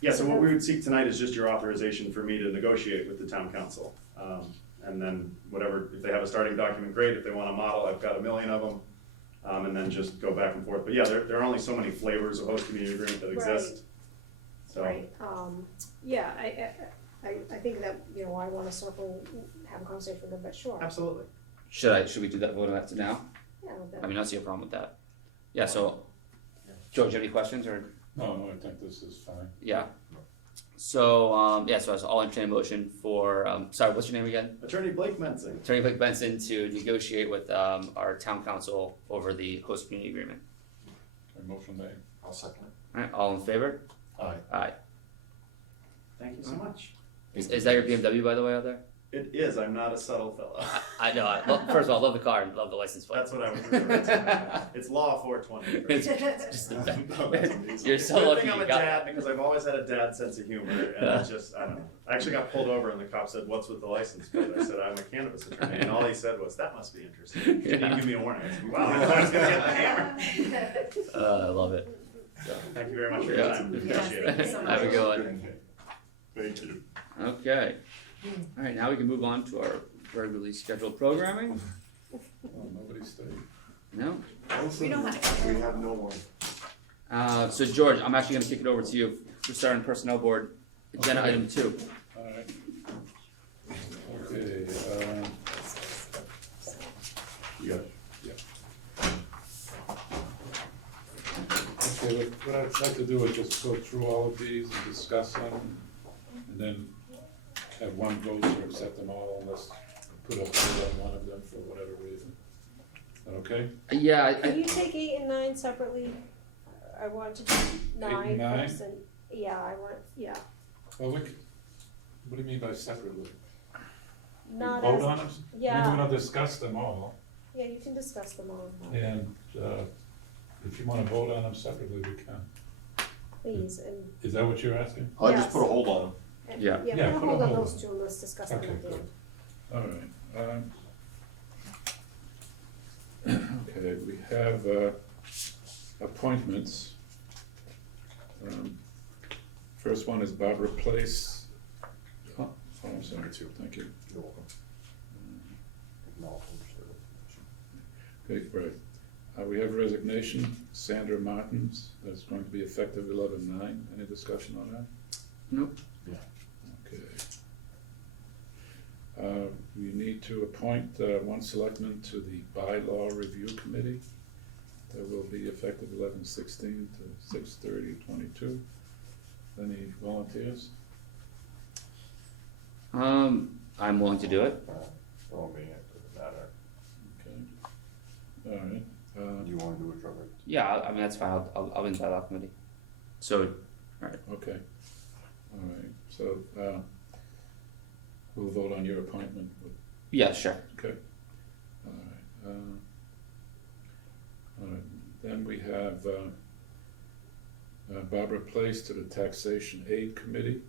Yeah, so what we would seek tonight is just your authorization for me to negotiate with the town council. And then whatever, if they have a starting document, great, if they want a model, I've got 1 million of them. And then just go back and forth, but yeah, there are only so many flavors of host community agreement that exist. So, Right, yeah, I think that, you know, I wanna circle, have a conversation with them, but sure. absolutely. Should we do that vote on that now? Yeah, that- I mean, I don't see a problem with that. Yeah, so, George, you have any questions, or, No, I think this is fine. yeah? So, yeah, so I was all entertaining motion for, sorry, what's your name again? Attorney Blake Mensing. Attorney Blake Benson to negotiate with, our town council over the host community agreement. A motion made. I'll second it. Alright, all in favor? Aye. Aye. Thank you so much. Is that your BMW, by the way, out there? It is, I'm not a subtle fellow. I know, first of all, I love the car and love the license plate. That's what I was referring to. It's law 420. It's just the No, that's amazing. You're so Good lucky thing I'm you a got dad, because I've always had a dad sense of humor, and it's just, I don't know. I actually got pulled over and the cop said, "What's with the license plate?" I said, "I'm a cannabis attorney," and all he said was, "That must be interesting." He didn't give me a warning. I said, "Wow, I thought I was gonna get the hammer." I love it. Thank you very much for your Yeah. time. Yes, Appreciate thank you it. so much. Have a good one. Thank you. Okay. Alright, now we can move on to our regularly scheduled programming. Oh, nobody stayed. No? We know how to. We have no one. So George, I'm actually gonna kick it over to you. We're starting personnel board, agenda Okay. item 2. Alright. Okay, Yeah. okay, what I'd like to do is just go through all of these and discuss them, and then have one vote or accept them all unless put a hold on one of them for whatever reason. Is that okay? Yeah, Can you take 8 and 9 separately? I want to do 9 and 9? first, and, yeah, I want, yeah, Well, what do you mean by separately? not Vote as, on them? yeah. We're gonna discuss them all, yeah, you can discuss them all, and, if you wanna vote on them separately, we can. please, and, Is that what you're asking? I'll just Yes. put a hold on them. and, Yeah. yeah, Yeah, put a put a hold on hold those on. two, and let's discuss them Okay, at the good. end. All right, okay, we have, appointments. First one is Barbara Place. Oh, I'm sorry, too, thank you. You're welcome. Okay, right. We have resignation, Sandra Martins, that's going to be effective 11/9. Any discussion on that? Nope. Okay. We need to appoint one selectman to the Bylaw Review Committee. That will be effective 11/16 to 6/30/22. Any volunteers? I'm willing to do it. Throw me, it doesn't matter. Okay. All right. Do you wanna do it, Trevor? Yeah, I mean, that's fine, I'll be in the bylaw committee. So, Okay. All right, so, we'll vote on your appointment. yeah, sure. Okay. All right. All right, then we have, Barbara Place to the Taxation Aid Committee,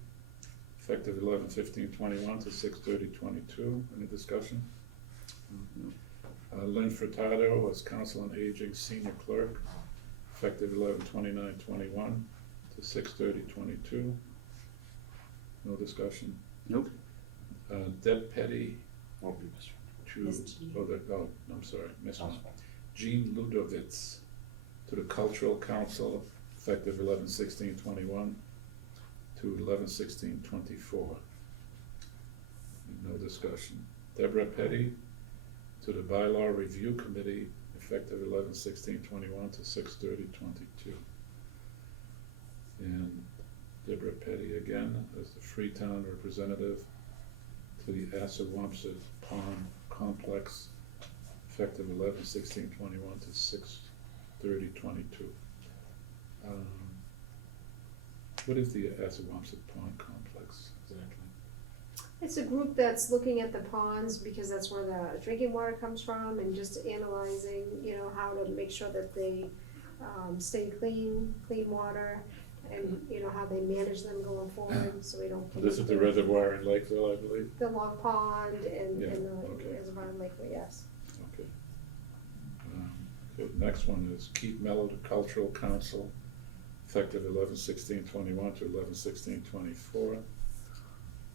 effective 11/15/21 to 6/30/22. Any discussion? Lynn Furtado as Council on Aging Senior Clerk, effective 11/29/21 to 6/30/22. No discussion. Nope. Deb Petty Won't be Mr. to, I'm sorry, Miss Jean Ludovitz to the Cultural Council, effective 11/16/21 to 11/16/24. No discussion. Deborah Petty to the Bylaw Review Committee, effective 11/16/21 to 6/30/22. And Deborah Petty again as the Freetown representative to the Assawampset Pond Complex, effective 11/16/21 to 6/30/22. What is the Assawampset Pond Complex exactly? It's a group that's looking at the ponds, because that's where the drinking water comes from, and just analyzing, you know, how to make sure that they, stay clean water, and, you know, how they manage them going forward, so we don't. This is the reservoir in Lakeville, I believe. The Long Pond and Yeah, the okay. reservoir in Lakeville, yes. Okay. Okay, next one is Keep Mellow to Cultural Council, effective 11/16/21 to 11/16/24.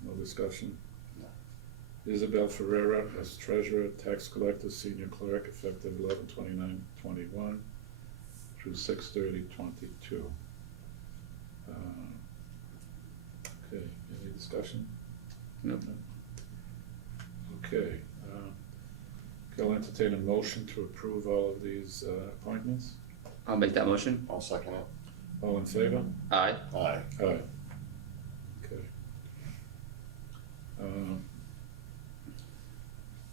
No discussion. No. Isabel Ferreira as treasurer, tax collector, senior clerk, effective 11/29/21 through 6/30/22. Okay, any discussion? Nope. Okay, I'll entertain a motion to approve all of these appointments. I'll make that motion. I'll second it. All in favor? Aye. Aye. Aye. Okay.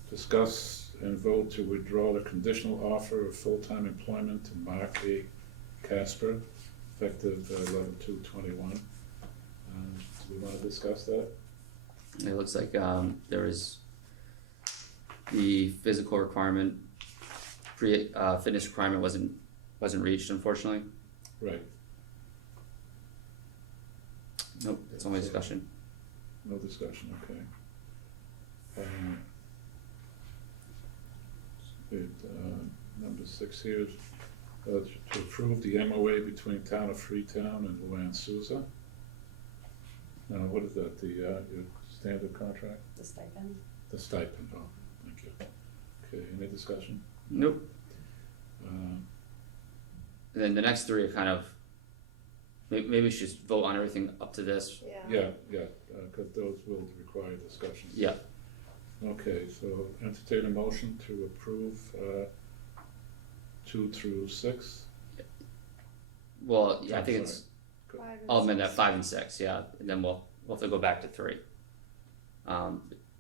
Discuss and vote to withdraw the conditional offer of full-time employment to Mark A. Casper, effective 11/2/21. Do we wanna discuss that? It looks like there is the physical requirement, fitness requirement wasn't reached, unfortunately. Right, Nope, it's only discussion. no discussion, okay. Number 6 here is to approve the MOA between Town of Freetown and Luann Souza. Now, what is that, your standard contract? The stipend? The stipend, oh, thank you. Okay, any discussion? Nope. Uh, And then the next three are kind of, maybe we should just vote on everything up to this. Yeah, cause those will require discussion. Yeah. Okay, so entertain a motion to approve 2 through 6. Well, yeah, I I'm think sorry. it's, I'll amend that 5 and 6, yeah, and then we'll have to go back to 3.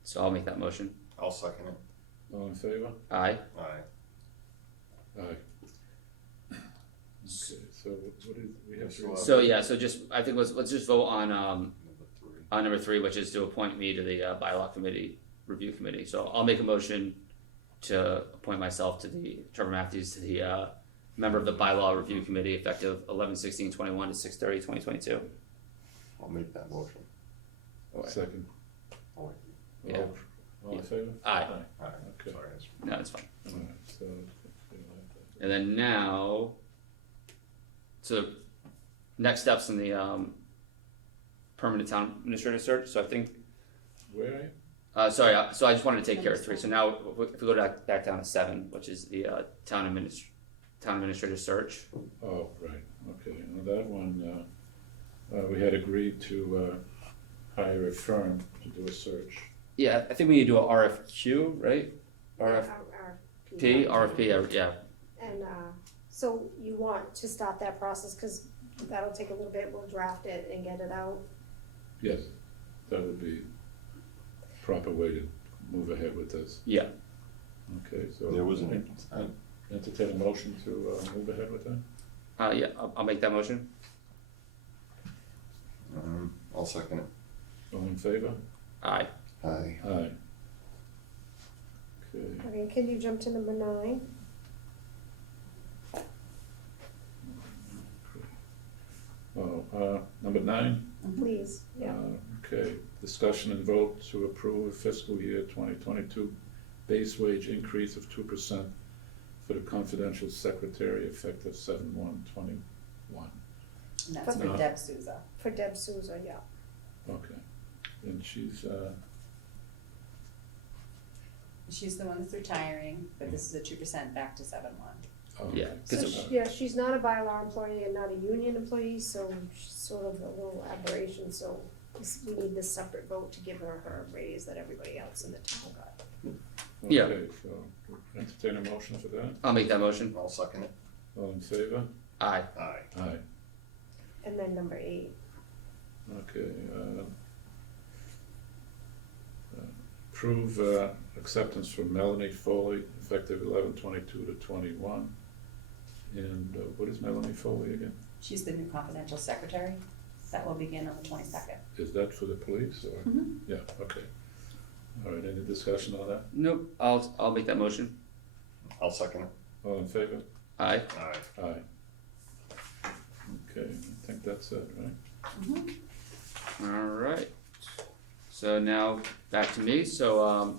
So I'll make that motion. I'll second it. All in favor? Aye. Aye. Aye. Okay, so what is, we have So, to, So yeah, so just, I think let's just vote on Number 3. number 3, which is to appoint me to the Bylaw Committee, Review Committee. So I'll make a motion to appoint myself to the, Trevor Matthews, to the member of the Bylaw Review Committee, effective 11/16/21 to 6/30/2022. I'll make that motion. second. Oh, wait. Yeah. All in favor? Aye. Aye. Okay. Sorry, that's- No, it's fine. Alright, so, And then now, so next steps in the permanent town administrator search. So I think, where are you? sorry, so I just wanted to take care of 3. So now if we go back down to 7, which is the town administrator search. Oh, right, okay, now that one, we had agreed to hire a firm to do a search. Yeah, I think we need to do a RFQ, right? RFP, yeah. And, so you want to start that process, cause that'll take a little bit, we'll draft it and get it out. Yes, that would be proper way to move ahead with this. Yeah. Okay, so. There was an, Entertain a motion to move ahead with that? Yeah, I'll make that motion. I'll second it. All in favor? Aye. Aye. Aye. Okay, Okay, can you jump to number 9? number 9? Please, yeah. Okay, discussion and vote to approve fiscal year 2022 base wage increase of 2% for the confidential secretary effective 7/1/21. And that's No. for Deb Souza. For Deb Souza, yeah. Okay, and she's, She's the one that's retiring, but this is a 2% back to 7/1. oh, Yeah, okay. So, Because- she's not a bylaw employee and not a union employee, so she's sort of a little aberration, so we need this separate vote to give her raise that everybody else in the town got. Yeah. Okay, so entertain a motion for that, I'll make that motion. I'll second it. all in favor? Aye. Aye. Aye. And then number 8. Okay, approve acceptance for Melanie Foley, effective 11/22 to 21. And what is Melanie Foley again? She's the new confidential secretary. That will begin on the 22nd. Is that for the police or? Mhm. Yeah, okay. All right, any discussion on that? Nope, I'll make that motion. I'll second it. All in favor? Aye. Aye. Aye. Okay, I think that's it, right? Alright. So now back to me. So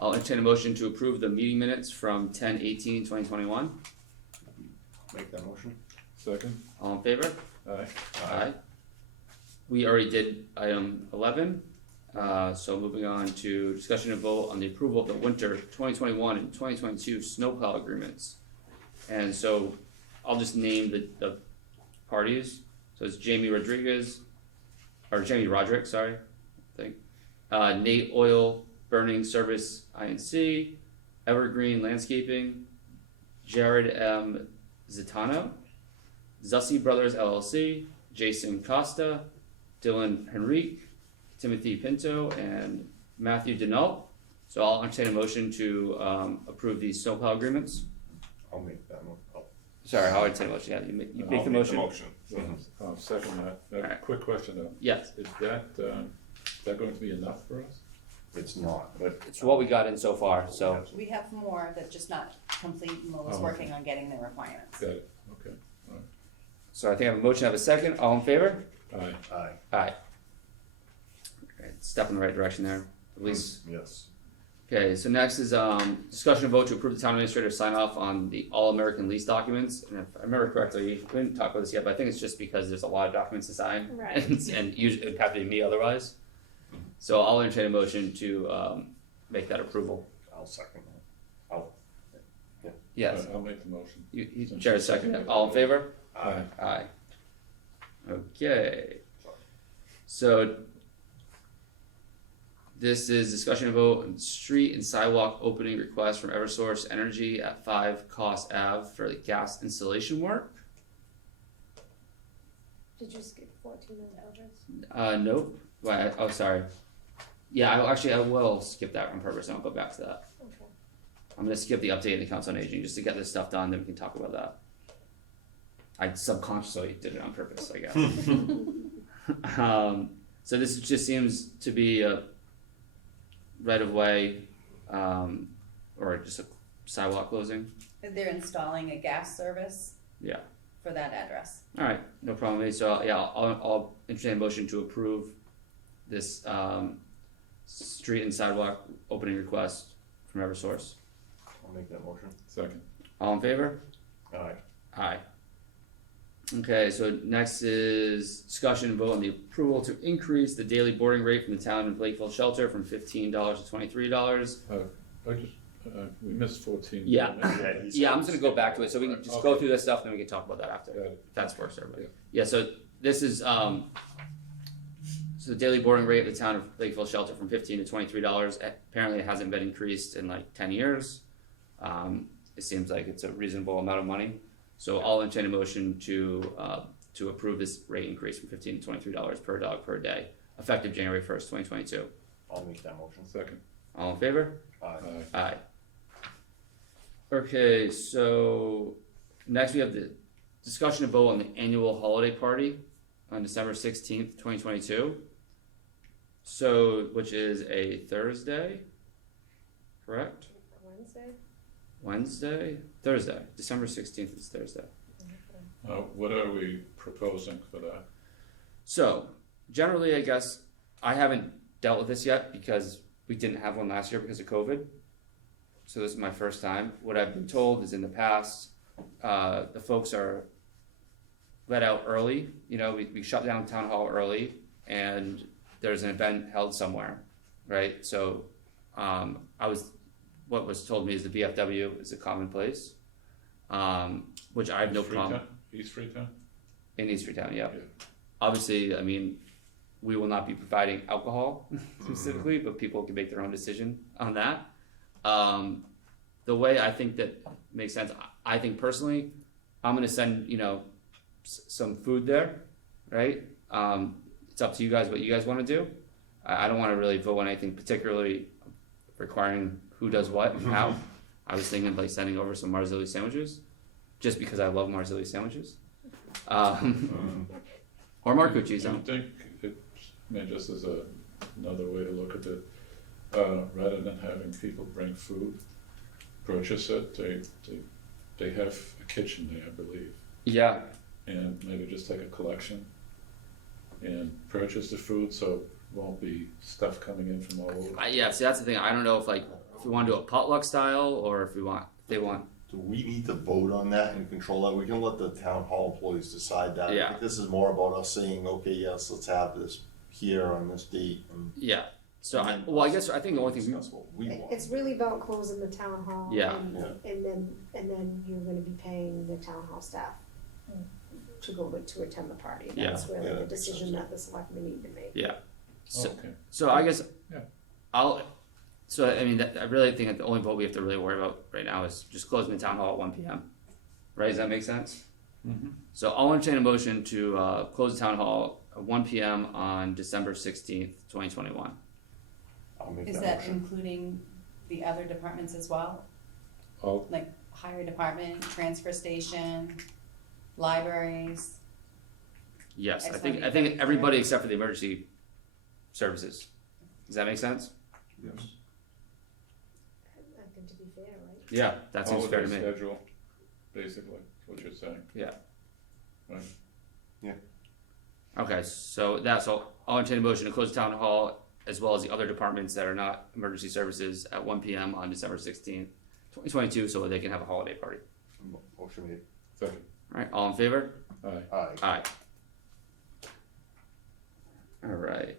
I'll entertain a motion to approve the meeting minutes from 10/18/2021. Make that motion. Second? All in favor? Aye. Aye. We already did item 11, so moving on to discussion and vote on the approval of the winter 2021 and 2022 snowplow agreements. And so I'll just name the parties. So it's Jamie Rodriguez, or Jamie Roderick, sorry, I think. Nate Oil Burning Service Inc., Evergreen Landscaping, Jared M. Zitano, Zussi Brothers LLC, Jason Costa, Dylan Henrique, Timothy Pinto, and Matthew Denault. So I'll entertain a motion to approve these snowplow agreements. I'll make that one. Sorry, I'll entertain a motion. Yeah, you make the motion. I'll second that. Alright. Quick question though. Yes, Is that going to be enough for us? It's not, but. it's what we got in so far. So We have more that's just not complete, and Melissa's Oh, working on getting the requirements. Got it, okay. I think I have a motion. I have a second. All in favor? Aye. Aye. Aye. Okay, step in the right direction there. At least. Yes. Okay, so next is discussion and vote to approve the town administrator sign off on the All-American Lease documents. And if I remember correctly, we didn't talk about this yet, but I think it's just because there's a lot of documents to sign. Right. And usually it would have to be me otherwise. So I'll entertain a motion to make that approval. I'll second that. Yes, I'll make the motion. you chair second. All in favor? Aye. Aye. Okay. So this is discussion and vote on street and sidewalk opening request from Eversource Energy at 5 Cost Ave for the gas installation work. Did you skip 14 and others? Nope. Why? Oh, sorry. Yeah, I will skip that on purpose and I'll go back to that. Okay. I'm gonna skip the update in the council on aging just to get this stuff done, then we can talk about that. I subconsciously did it on purpose, I guess. So this just seems to be a right of way, or just a sidewalk closing. They're installing a gas service. Yeah. For that address. Alright, no problem with me. So yeah, I'll entertain a motion to approve this street and sidewalk opening request from Eversource. I'll make that motion. Second. All in favor? Aye. Aye. Okay, so next is discussion and vote on the approval to increase the daily boarding rate from the town of Lakeville shelter from $15 to $23. I just, we missed 14. Yeah. Yeah, I'm just gonna go back to it, so we can Alright, just go okay. through this stuff, then we can talk about that after. Got it. That's works, everybody. Yeah, so this is, so the daily boarding rate of the town of Lakeville shelter from $15 to $23. Apparently it hasn't been increased in like 10 years. It seems like it's a reasonable amount of money. So I'll entertain a motion to approve this rate increase from $15 to $23 per dog per day, effective January 1st, 2022. I'll make that motion. Second. All in favor? Aye. Aye. Aye. Okay, so next we have the discussion and vote on the annual holiday party on December 16th, 2022. So, which is a Thursday, correct? Wednesday? Thursday, December 16th is Thursday. What are we proposing for that? So, generally, I guess, I haven't dealt with this yet because we didn't have one last year because of COVID. So this is my first time. What I've been told is in the past, the folks are let out early. You know, we shut down town hall early and there's an event held somewhere, right? So, what was told me is the BFW is a common place, which I have no problem. East Freetown? In East Freetown, yeah. Yeah. Obviously, I mean, we will not be providing alcohol specifically, but people can make their own decision on that. The way I think that makes sense, I think personally, I'm gonna send, you know, some food there, right? It's up to you guys what you guys wanna do. I don't wanna really vote on anything particularly requiring who does what and how. I was thinking of like sending over some Marzilli sandwiches, just because I love Marzilli sandwiches. Or Marcucci's. Do you think just as another way to look at it, rather than having people bring food, purchase it, they have a kitchen there, I believe, Yeah, and maybe just take a collection and purchase the food so it won't be stuff coming in from all over. yeah, see, that's the thing. I don't know if we want to do a potluck style or if they want do we need to vote on that and control that? We can let the town hall employees decide that. Yeah. I think this is more about us saying, okay, yes, let's have this here on this date. And Yeah, so I think the only thing, discuss what we want. It's really about closing the town hall. Yeah. And then you're gonna be paying the town hall staff to go to attend the party. Yeah. That's really Yeah, the that makes decision sense. that the selectmen need to make. yeah. So, Okay. so I guess, Yeah. I mean, I really think that the only vote we have to really worry about right now is just closing the town hall at 1 p.m. Right, does that make sense? Mm-hmm. So I'll entertain a motion to close the town hall at 1 p.m. on December 16th, 2021. I'll make Is that that motion. including the other departments as well? All, Like highway department, transfer station, libraries? Yes, I I just think wanna I be think very everybody clear. except for the emergency services. Does that make sense? Yes. I think to be fair, right? Yeah, that seems fair to me. schedule, basically, is what you're saying. Yeah. Right. Okay, so I'll entertain a motion to close the town hall as well as the other departments that are not emergency services at 1 p.m. on December 16th, 2022, so they can have a holiday party. Motion made. Second. All right, all in favor? Aye. Aye. Aye. All right.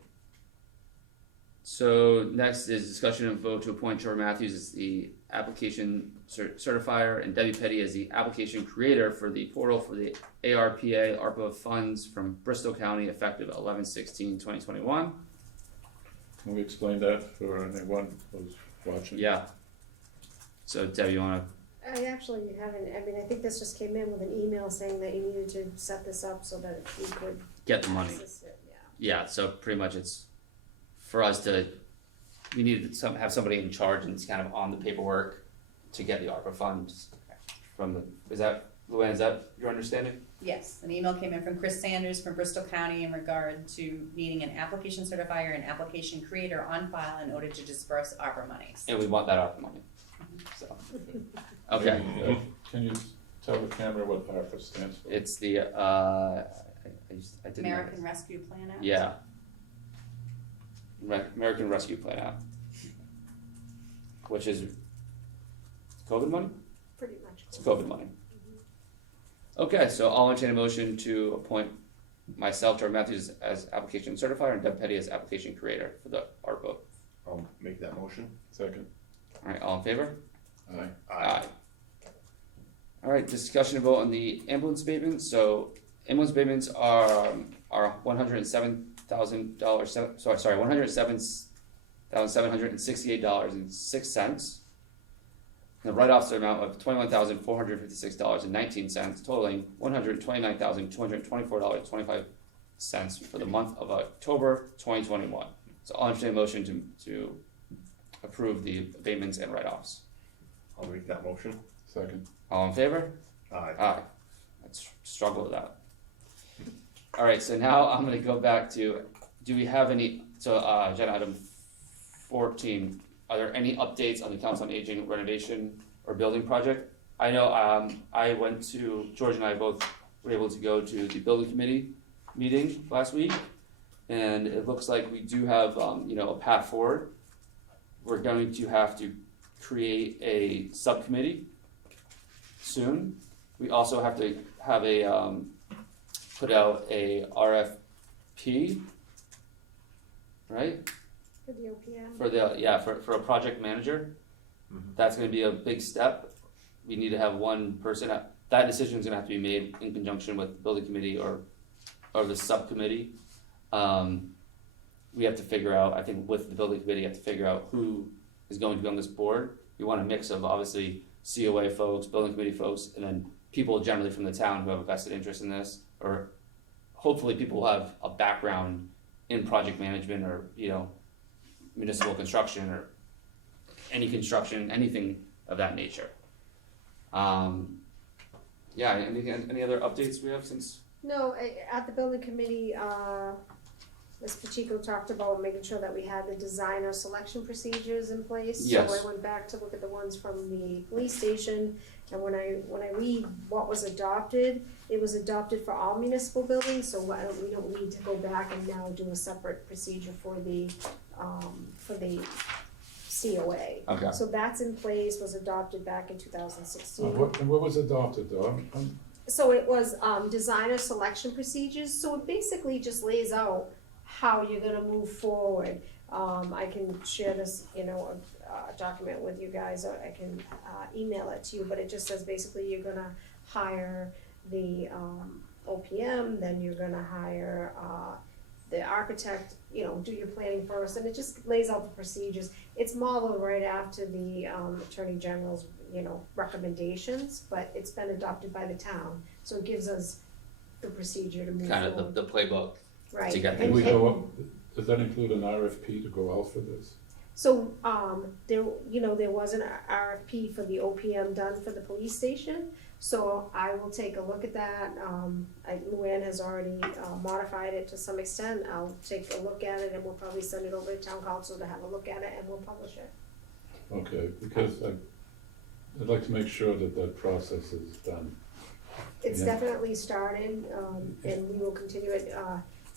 So next is discussion and vote to appoint Trevor Matthews as the application certifier and Debbie Petty as the application creator for the portal for the ARPA funds from Bristol County effective 11/16/2021. Can we explain that for anyone who's watching? Yeah. So Debbie, you wanna? I actually haven't, I mean, I think this just came in with an email saying that you needed to set this up so that we could Get the money. access it, yeah. Yeah, so pretty much it's for us we need to have somebody in charge and it's kind of on the paperwork to get the ARPA funds from Luann, is that your understanding? Yes, an email came in from Chris Sanders from Bristol County in regard to needing an application certifier and application creator on file in order to disperse ARPA monies. And we want that ARPA money, so. Okay, Can you tell the camera what ARPA stands for? it's the, I didn't know. American Rescue Plan Act? Yeah. American Rescue Plan Act. Which is COVID money? Pretty much. It's COVID money. Okay, so I'll entertain a motion to appoint myself, Trevor Matthews, as application certifier and Deb Petty as application creator for the ARPA. I'll make that motion. Second. Alright, all in favor? Aye. Alright, discussion and vote on the ambulance abatements, so ambulance abatements are $107,000, $107,768.06. The write-offs are amount of $21,456.19, totaling $129,224.25 for the month of October 2021. So I'll entertain a motion to approve the abatements and write-offs. I'll make that motion. Second. All in favor? Aye. Aye. Let's struggle with that. Alright, so now I'm gonna go back to, do we have any, agenda item 14, are there any updates on the Council on Aging renovation or building project? I know, George and I both were able to go to the building committee meeting last week, and it looks like we do have, a path forward. We're going to have to create a subcommittee soon. We also have to have put out a RFP, right? For the OPM. For a project manager. Mhm. That's gonna be a big step. We need to have one person, that decision's gonna have to be made in conjunction with the building committee or the subcommittee. We have to figure out, I think with the building committee, have to figure out who is going to be on this board. We want a mix of obviously COA folks, building committee folks, and then people generally from the town who have a vested interest in this, or hopefully people who have a background in project management or, municipal construction or any construction, anything of that nature. Any other updates we have since? No, at the building committee, Ms. Pacheco talked about making sure that we had the designer selection procedures in place. Yes. So I went back to look at the ones from the police station, and when I read what was adopted, it was adopted for all municipal buildings, so we don't need to go back and now do a separate procedure for the COA. Okay. So that's in place, was adopted back in 2016. And what was adopted though? So it was designer selection procedures, so it basically just lays out how you're gonna move forward. I can share this, document with you guys, or I can email it to you, but it just says basically you're gonna hire the OPM, then you're gonna hire the architect, do your planning first, and it just lays out the procedures. It's modeled right after the Attorney General's, recommendations, but it's been adopted by the town, so it gives us the procedure to move Kind forward. of the playbook Right. to get And- Did we things. go up, does that include an RFP to go out for this? So, there was an RFP for the OPM done for the police station, so I will take a look at that. Luann has already modified it to some extent. I'll take a look at it and we'll probably send it over to town council to have a look at it and we'll publish it. Okay, because I'd like to make sure that that process is done. It's Yeah. definitely started, and we will continue it.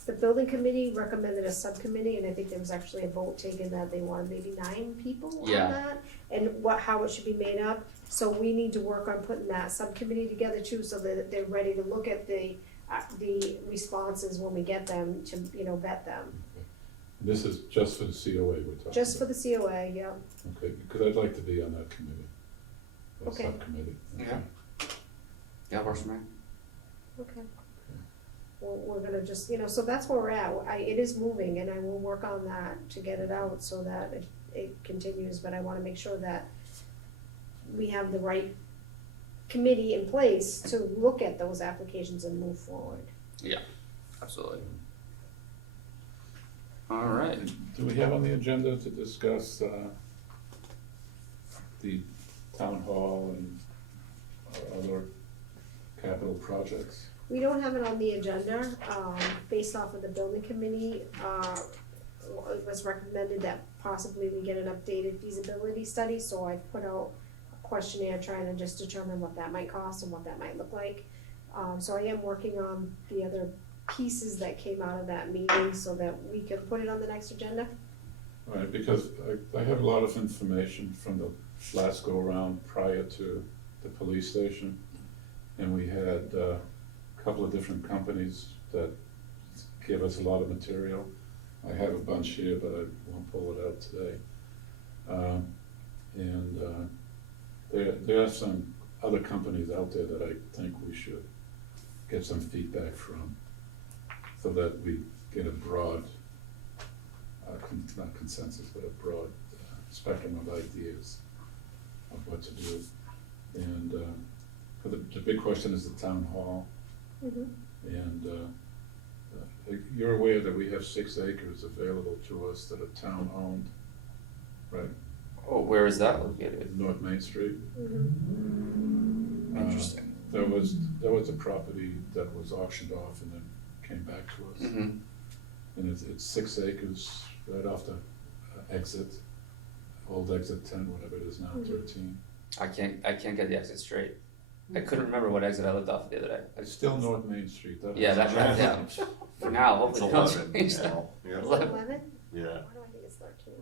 The building committee recommended a subcommittee, and I think there was actually a vote taken that they wanted maybe 9 people on Yeah. that, and how it should be made up. So we need to work on putting that subcommittee together too, so that they're ready to look at the responses when we get them to, vet them. This is just for the COA we're talking about? Just for the COA, yeah. Okay, because I'd like to be on that committee, that Okay. subcommittee. Yeah. Yeah, works for me. Okay. Well, we're gonna just, so that's where we're at. It is moving, and I will work on that to get it out so that it continues, but I wanna make sure that we have the right committee in place to look at those applications and move forward. Absolutely. All right. Do we have on the agenda to discuss the town hall and other capital projects? We don't have it on the agenda, based off of the building committee, it was recommended that possibly we get an updated feasibility study, so I put out a questionnaire trying to just determine what that might cost and what that might look like. So I am working on the other pieces that came out of that meeting so that we can put it on the next agenda. All right, because I have a lot of information from the last go-around prior to the police station. And we had a couple of different companies that gave us a lot of material. I have a bunch here, but I won't pull it out today. There are some other companies out there that I think we should get some feedback from, so that we get a broad, not consensus, but a broad spectrum of ideas of what to do. And the big question is the town hall. Mm-hmm. And you're aware that we have 6 acres available to us that are town-owned, right? Oh, where is that located? North Main Street. Mm-hmm. Interesting. There was a property that was auctioned off and then came back to us. Mm-hmm. And it's 6 acres right off the exit, old exit 10, whatever it is now, Mhm. 13. I can't get the exit straight. I couldn't remember what exit I lived off of the other day. It's still North Main Street. Yeah, that's right, yeah. For now, It's hopefully. 11 it's now, yeah. 11. 11? Yeah. Why do I think it's 13?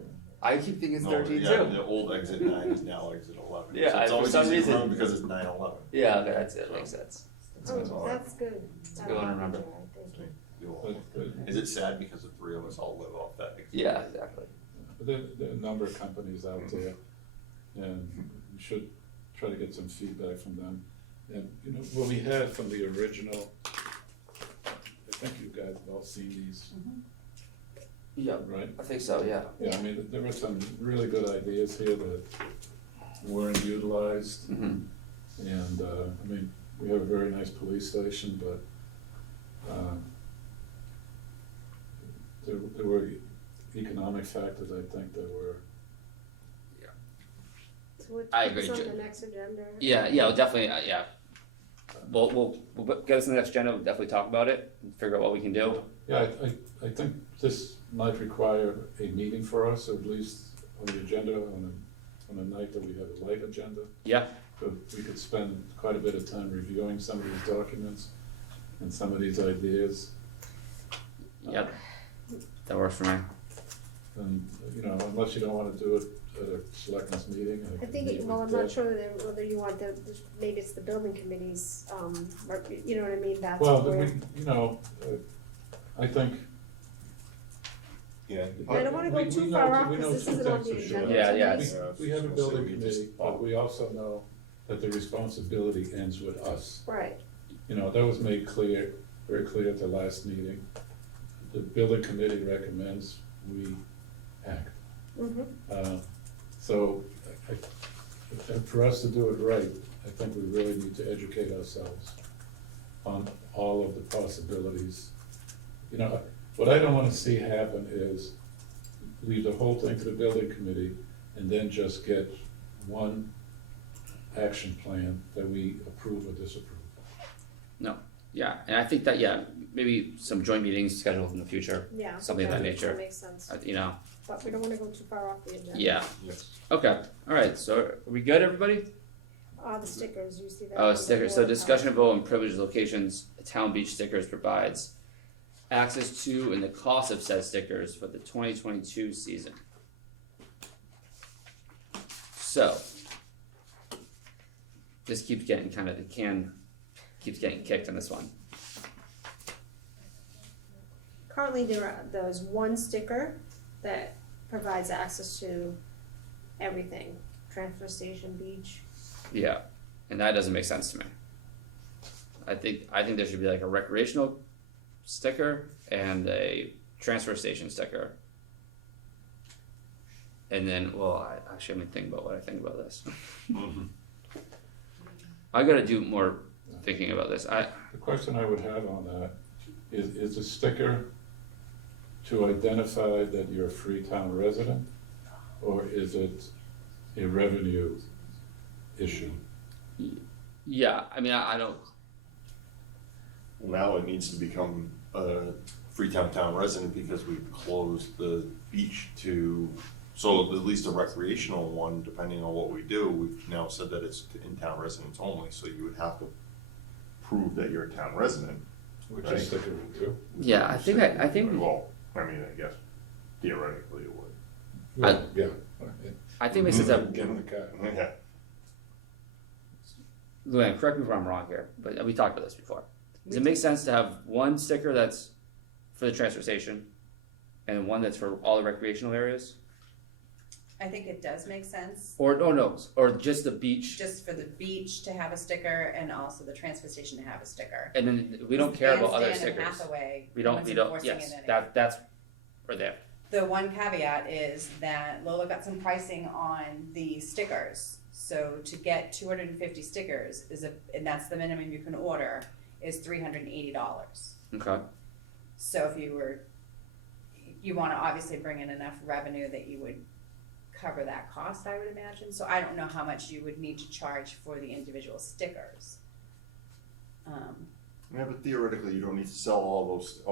I keep thinking it's No, 13 yeah, too. the old exit 9 is now exit 11. Yeah, So it's for always some easy to reason- remember because it's 9/11. Yeah, okay, that's it, makes sense. Oh, that's good. a good one to remember. Thank you. But Is it sad because the 3 of us all live off that exit? Yeah, exactly. there are a number of companies out there, and we should try to get some feedback from them. And, what we had from the original, I think you guys have all seen these, Yeah, right? I think so, yeah. Yeah, I mean, there were some really good ideas here that weren't utilized. Mm-hmm. And, I mean, we have a very nice police station, but, there were economic factors, I think, that were, So we'll I put this agree, on the next agenda. Yeah, we'll definitely, yeah. We'll get us in the next agenda, we'll definitely talk about it, and figure out what we can do. yeah, I think this might require a meeting for us, at least on the agenda, on a night that we have a light agenda. Yeah. But we could spend quite a bit of time reviewing some of these documents and some of these ideas. Yep, that works for me. And, unless you don't wanna do it at a selectmen's meeting. I think, well, I'm not sure whether you want maybe it's the building committee's, or, you know what I mean, that's Well, where. I think. Yeah. I don't wanna go we too know far two- off, we know because this two isn't on things the for sure. agenda. Yeah, yeah, tonight. We have a building committee, but we also know that the responsibility ends with us. Right, That was made clear, very clear at the last meeting. The building committee recommends we act. So, and for us to do it right, I think we really need to educate ourselves on all of the possibilities. What I don't wanna see happen is leave the whole thing to the building committee and then just get one action plan that we approve or disapprove. Yeah, and I think that, yeah, maybe some joint meetings scheduled in the future, yeah. something of that nature. Makes sense, But we don't wanna go too far off the agenda. yeah, Yes. okay, alright, so are we good, everybody? The stickers, you see that? Oh, on the stickers, so board. discussion vote on privileged locations, town beach stickers provides access to and the cost of said stickers for the 2022 season. So, this keeps getting the can keeps getting kicked on this one. Currently, there's one sticker that provides access to everything, transfer station, beach. Yeah, and that doesn't make sense to me. I think there should be like a recreational sticker and a transfer station sticker. And then, well, I'm gonna think about what I think about this. I gotta do more thinking about this. The question I would have on that is a sticker to identify that you're a Freetown resident, or is it a revenue issue? Yeah, I mean, I don't. Now it needs to become a Freetown town resident because we've closed the beach to, so at least a recreational one, depending on what we do, we've now said that it's in-town residents only, so you would have to prove that you're a town resident. Which Right. a sticker would do. Yeah, I think. Well, I mean, I guess theoretically it would. Well, yeah. I think it makes sense to have. Get in the car. Yeah. Luann, correct me if I'm wrong here, but we talked about this before. Does it make sense to have one sticker that's for the transfer station, and one that's for all the recreational areas? I think it does make sense, Or no, or just the beach, just for the beach to have a sticker and also the transfer station to have a sticker. and then we don't care about other Bandstand and stickers. Hathaway, We no don't. one's enforcing Yes, it anyway. that's we're there. The one caveat is that Lola got some pricing on the stickers. So to get 250 stickers and that's the minimum you can order, is $380. Okay. So if you wanna obviously bring in enough revenue that you would cover that cost, I would imagine. So I don't know how much you would need to charge for the individual stickers. Yeah, but theoretically, you don't need to sell all those,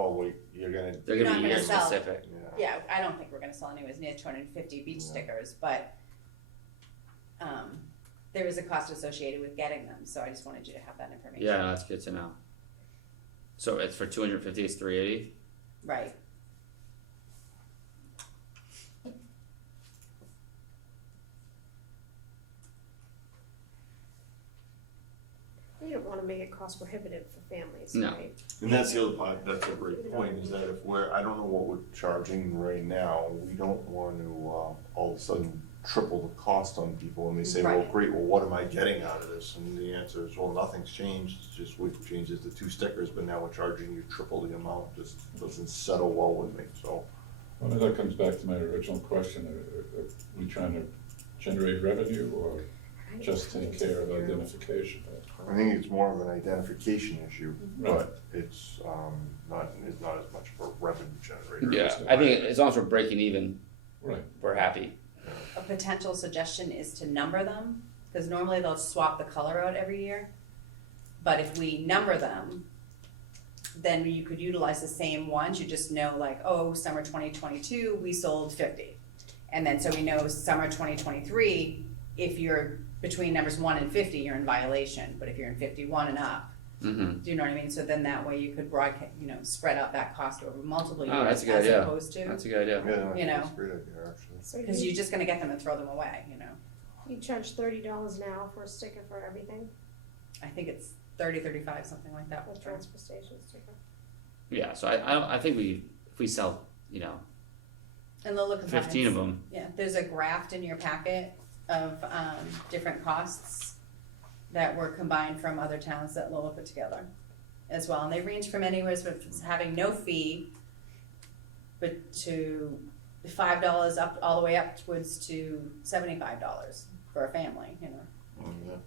you're gonna. They're You're gonna not be year gonna sell. specific. Yeah, I don't think we're gonna sell anyways near 250 beach stickers, but there is a cost associated with getting them, so I just wanted you to have that information. Yeah, no, that's good to know. So it's for 250, it's 380. Right. You don't wanna make it cost prohibitive for families, No. right? And that's the other part, that's a great point, is that if I don't know what we're charging right now, we don't want to, all of a sudden triple the cost on people, and they say, well, Right. great, well, what am I getting out of this? And the answer is, well, nothing's changed, it's just we've changed it to 2 stickers, but now we're charging you triple the amount, just doesn't settle well with me, so. Well, that comes back to my original question, are we trying to generate revenue or just take care of identification? I think it's more of an identification issue, Right. but it's not as much of a revenue generator. Yeah, I think as long as we're breaking even, Right. we're happy. A potential suggestion is to number them, because normally they'll swap the color out every year. But if we number them, then you could utilize the same ones, you just know like, oh, summer 2022, we sold 50. And then so we know summer 2023, if you're between numbers 1 and 50, you're in violation, but if you're in 51 and up, Mm-hmm. do you know what I mean? So then that way you could spread out that cost over multiple years Oh, that's a good as idea. opposed to. That's a good idea. Yeah, You know. that's a great idea, actually. So Cause you're just gonna get them and throw them away, you know? you charge $30 now for a sticker for everything, I think it's 30, 35, something like that. a transfer station sticker. Yeah, so I think if we sell, you know, And they'll look at 15 of them, Yeah, there's a graft in your packet of, different costs that were combined from other towns that Lola put together as well, and they range from anywhere from having no fee, but to $5 up, all the way upwards to $75 for a family, you know.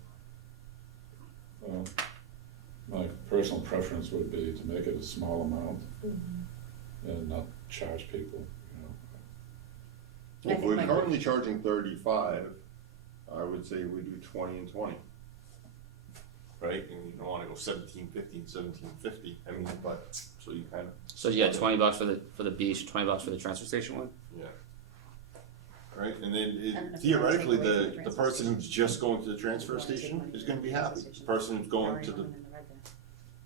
Well, my personal preference would be to make it a small amount and not charge people, you know. I If think we're my- currently charging 35, I would say we do 20 and 20. Right, and you don't wanna go 1750 and 1750, I mean, but, so you kinda, so you got $20 for the beach, $20 for the transfer station one? yeah. Right, and then And if you wanna theoretically, take away from the the transfer person who's station, just going to the transfer wanna take station money is from gonna the be transfer happy. The station. person who's going to the, Already in the red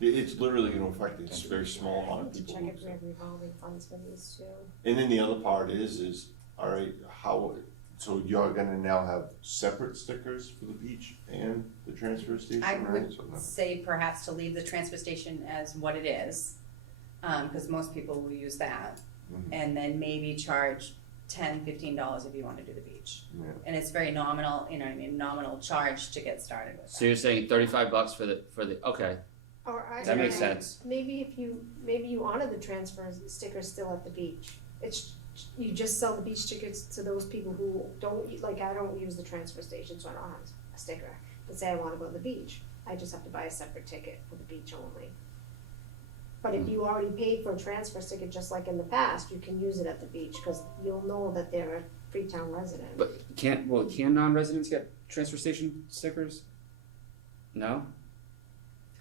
there. it's literally gonna affect a very small I amount need of to people. check if we have revolving funds for these too. And then the other part is, alright, how, so you're gonna now have separate stickers for the beach and the transfer station, I right? would So no- say perhaps to leave the transfer station as what it is, cause most people will use that. Mhm. And then maybe charge $10, $15 if you wanna do the beach. Yeah. And it's very nominal, you know what I mean, nominal charge to get started with So that. you're saying $35 for the, okay, Or I that makes I- sense. Maybe maybe you honor the transfer sticker still at the beach. It's, you just sell the beach tickets to those people who don't, like, I don't use the transfer station, so I don't have a sticker. But say I wanna go to the beach, I just have to buy a separate ticket for the beach only. But if you already paid for a transfer ticket, just like in the past, you can use it at the beach, cause you'll know that they're a Freetown resident. But can non-residents get transfer station stickers? No?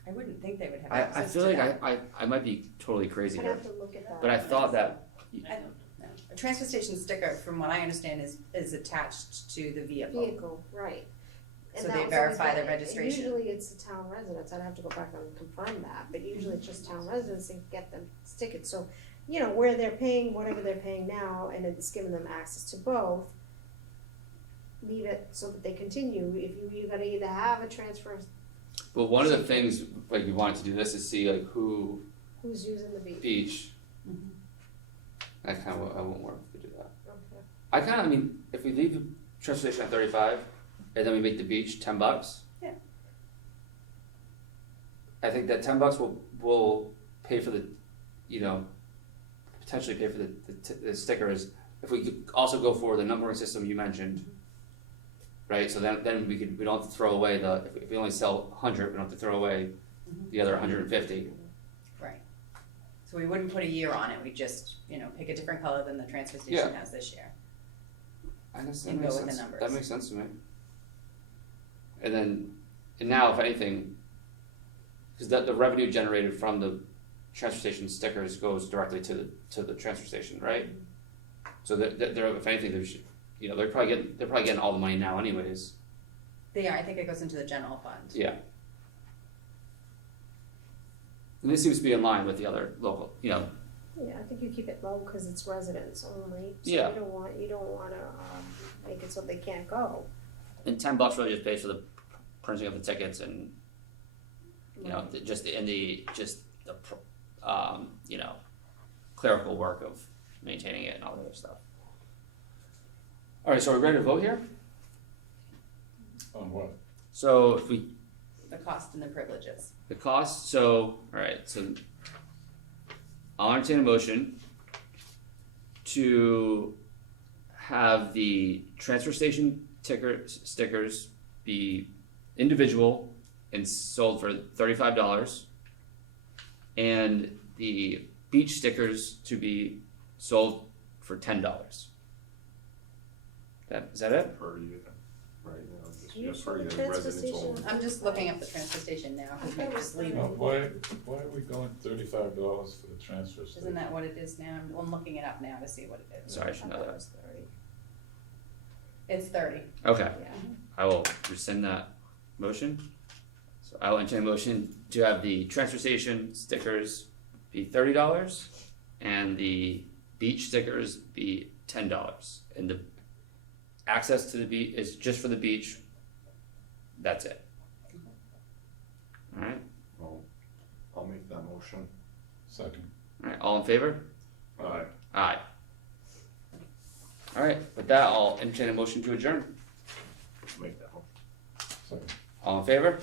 I wouldn't think they would have I access feel to like that. I might be totally crazy I'd here, have to look at that. but I thought that, I don't know. A transfer station sticker, from what I understand, is attached to the Vehicle, right. And So that they was always verify the- their registration. Usually it's the town residents, I'd have to go back and confirm that, but usually it's just town residents that get them tickets, so, you know, where they're paying, whatever they're paying now, and it's giving them access to both, leave it so that they continue, if you gotta either have a transfer, but one of the things, like, we wanted to do this is see like who who's using the beach. beach, Mhm. I won't work if we do that. Okay. I mean, if we leave the transfer station at 35, and then we make the beach $10. Yeah. I think that $10 will pay for the, you know, potentially pay for the stickers, if we could also go for the numbering system you mentioned. Right, so then we don't have to throw away if we only sell 100, we don't have to throw away the other 150. Right. So we wouldn't put a year on it, we just, you know, pick a different color than the transfer station Yeah. has this year. I guess that And makes go with the sense. numbers. That makes sense to me. And now, if anything, because the revenue generated from the transfer station stickers goes directly to the transfer station, right? So they're, if anything, they should, you know, they're probably getting all the money now anyways. They are, I think it goes into the general fund. Yeah. And this seems to be in line with the other local, you know, Yeah, I think you keep it low, cause it's residents only, so Yeah. you don't wanna, make it so they can't go. and $10 really just pays for the printing of the tickets and, you know, you know, clerical work of maintaining it and all the other stuff. All right, so are we ready to vote here? On what? So if we, The cost and the privileges. the cost, so, alright, so I'll entertain a motion to have the transfer station stickers be individual and sold for $35, and the beach stickers to be sold for $10. Is that it? Per year, right now, it's You just sure per the year, transfer residents station- only. I'm just looking up the transfer station now, because we just leave Well, it. why are we going $35 for the transfer station? Isn't that what it is now? I'm looking it up now to see what it is. Sorry, I should know that. was 30. It's 30. Okay, Yeah. I will rescind that motion. So I will entertain a motion to have the transfer station stickers be $30 and the beach stickers be $10. And access to the beach is just for the beach. That's it. Alright, I'll make that motion. Second. alright, all in favor? Alright, Aye. Alright, with that, I'll entertain a motion to adjourn. Make that motion. Second. All in favor?